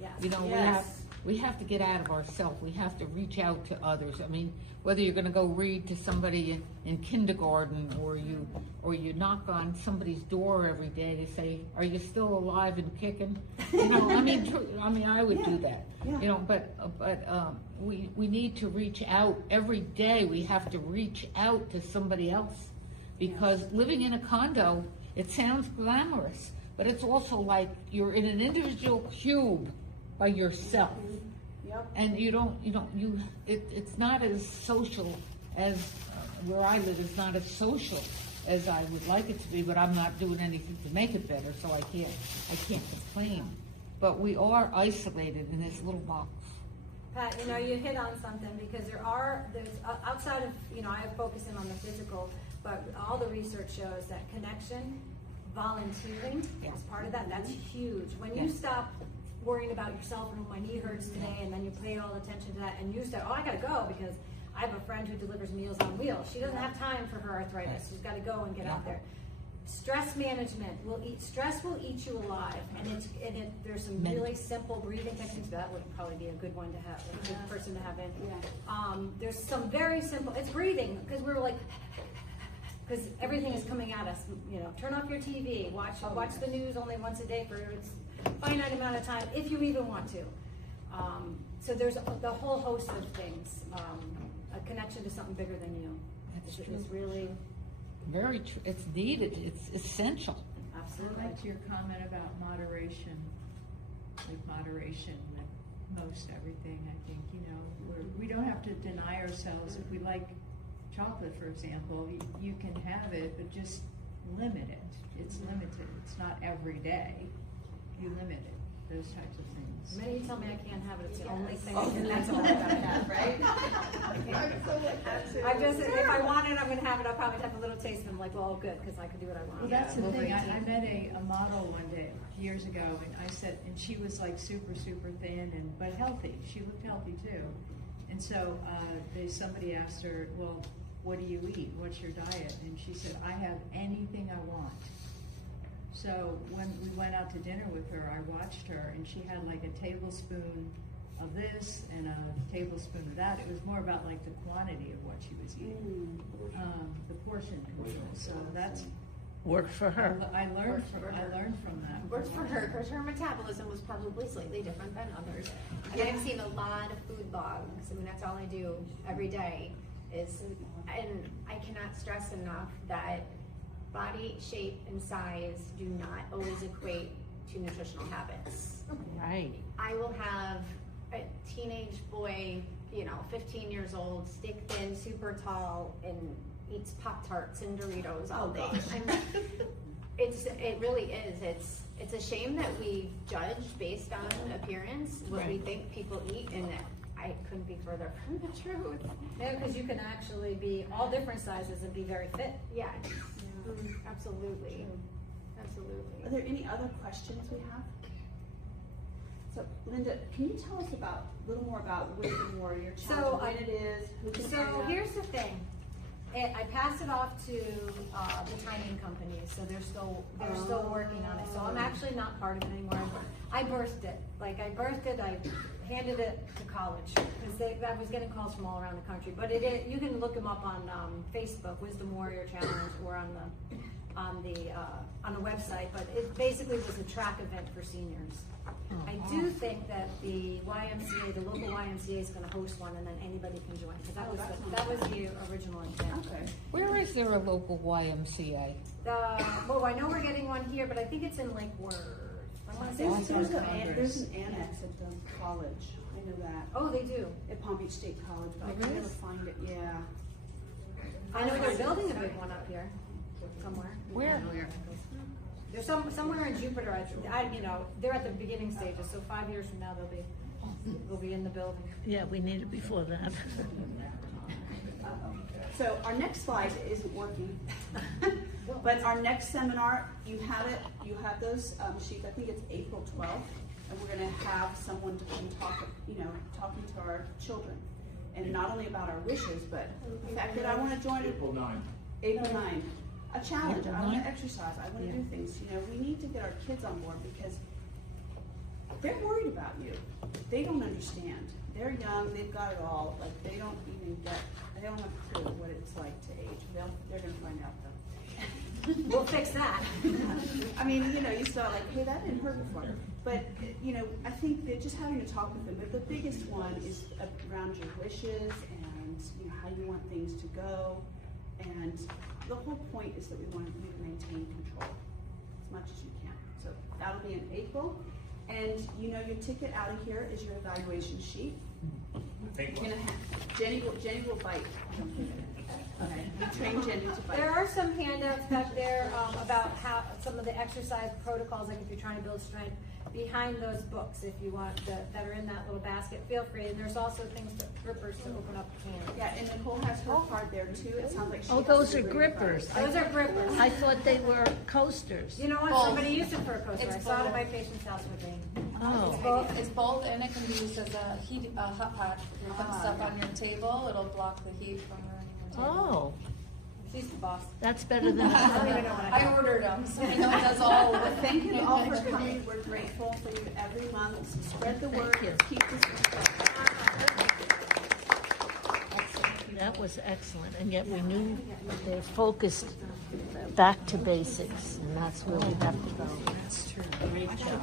Yes. Yes. We have to get out of ourselves. We have to reach out to others. I mean, whether you're going to go read to somebody in kindergarten, or you knock on somebody's door every day to say, "Are you still alive and kicking?" I would do that. Yeah. But we need to reach out every day. We have to reach out to somebody else, because living in a condo, it sounds glamorous, but it's also like you're in an individual cube by yourself. Yep. And it's not as social as where I live. It's not as social as I would like it to be, but I'm not doing anything to make it better, so I can't complain. But we are isolated in this little box. Pat, you hit on something, because there's outside of, I focus in on the physical, but all the research shows that connection, volunteering is part of that. That's huge. When you stop worrying about yourself and my knee hurts today, and then you pay all attention to that, and you say, oh, I gotta go because I have a friend who delivers Meals on Wheels. She doesn't have time for her arthritis. She's gotta go and get out there. Stress management stress will eat you alive, and there's some really simple breathing techniques. That would probably be a good one to have, a good person to have in. Yeah. There's some very simple, it's breathing, because we're like, because everything is coming at us. Turn off your TV, watch the news only once a day for a finite amount of time, if you even want to. So there's the whole host of things. A connection to something bigger than you. It's really Very true. It's needed. It's essential. Absolutely. I liked your comment about moderation, with most everything. I think, we don't have to deny ourselves. If we like chocolate, for example, you can have it, but just limit it. It's limited. It's not every day. You limit it. Those types of things. The minute you tell me I can't have it, it's the only thing. And that's all I gotta have, right? If I want it, I'm gonna have it. I'll probably have a little taste, and I'm like, well, good, because I can do what I want. Well, that's the thing. I met a model one day years ago, and I said, and she was like super, super thin but healthy. She looked healthy too. And so somebody asked her, well, what do you eat? What's your diet? And she said, I have anything I want. So when we went out to dinner with her, I watched her, and she had like a tablespoon of this and a tablespoon of that. It was more about like the quantity of what she was eating, the portion control. So that's Worked for her. I learned from that. Worked for her, because her metabolism was probably slightly different than others. And I've seen a lot of food logs. I mean, that's all I do every day and I cannot stress enough that body shape and size do not always equate to nutritional habits. Right. I will have a teenage boy, 15 years old, stick thin, super tall, and eats Pop-Tarts and Doritos all day. It really is. It's a shame that we judge based on appearance, what we think people eat, and I couldn't be further from the truth. Yeah, because you can actually be all different sizes and be very fit. Yeah, absolutely. Absolutely. Are there any other questions we have? So, Linda, can you tell us a little more about Wisdom Warrior Challenge, when it is, who can sign So up? here's the thing. I passed it off to the timing company, so they're still working on it. So I'm actually not part of it anymore. I birthed it. I handed it to college because I was getting calls from all around the country. But you can look them up on Facebook, Wisdom Warrior Challenge, or on the website. But it basically was a track event for seniors. I do think that the YMCA, the local YMCA, is going to host one, and then anybody can join. Because that was the original intent. Okay. Where is there a local YMCA? Well, I know we're getting one here, but I think it's in Lake Worth. I want to say it's There's Congress. an annex at the college. I know that. Oh, they do. At Palm Beach State College, but I can never find it. Yeah. I know they're building a big one up here somewhere. Where? There's somewhere in Jupiter. They're at the beginning stages. So 5 years from now, they'll be in the building. Yeah, we need it before that. So our next slide isn't working, but our next seminar, you have those sheets. I think it's April 12th, and we're going to have someone to come talking to our children, and not only about our wishes, but the fact that I want to join April 9th. April 9th. A challenge. April I want 9th? to exercise. I want to do things. We need to get our kids on board because they're worried about you. They don't understand. They're young. They've got it all. They don't have a clue what it's like to age. They're going to find out though. We'll fix that. I mean, you start hey, that didn't hurt before. But, I think that just having to talk with them, but the biggest one is around your wishes and, how you want things to go. And the whole point is that we want you to maintain control as much as you can. So that'll be in April. And your ticket out of here is your evaluation sheet. Jenny will bite. Okay. You train Jenny to bite. There are some handouts back there about how some of the exercise protocols, like if you're trying to build strength, behind those books, if you want, that are in that little basket, feel free. And there's also things grippers to open up the can. Yeah, and Nicole has her card there too. It sounds like she has Those a are great grippers. card. Those are grippers. I thought they were coasters. You know what? Both. Somebody used it for a coaster. It's I saw it at both. my patient's house with me. Oh, It's both, and it can be used as a hot pot. You put stuff on your table, it'll block the heat from running your table. oh, She's the boss. that's better than. I don't even know what I I ordered them, so I know it does all Well, work. thank you all for coming. We're grateful for you every month. Spread the word. you. Keep this That was excellent, and yet we knew they're focused back to basics, and that's where we have to go. That's true. Great job.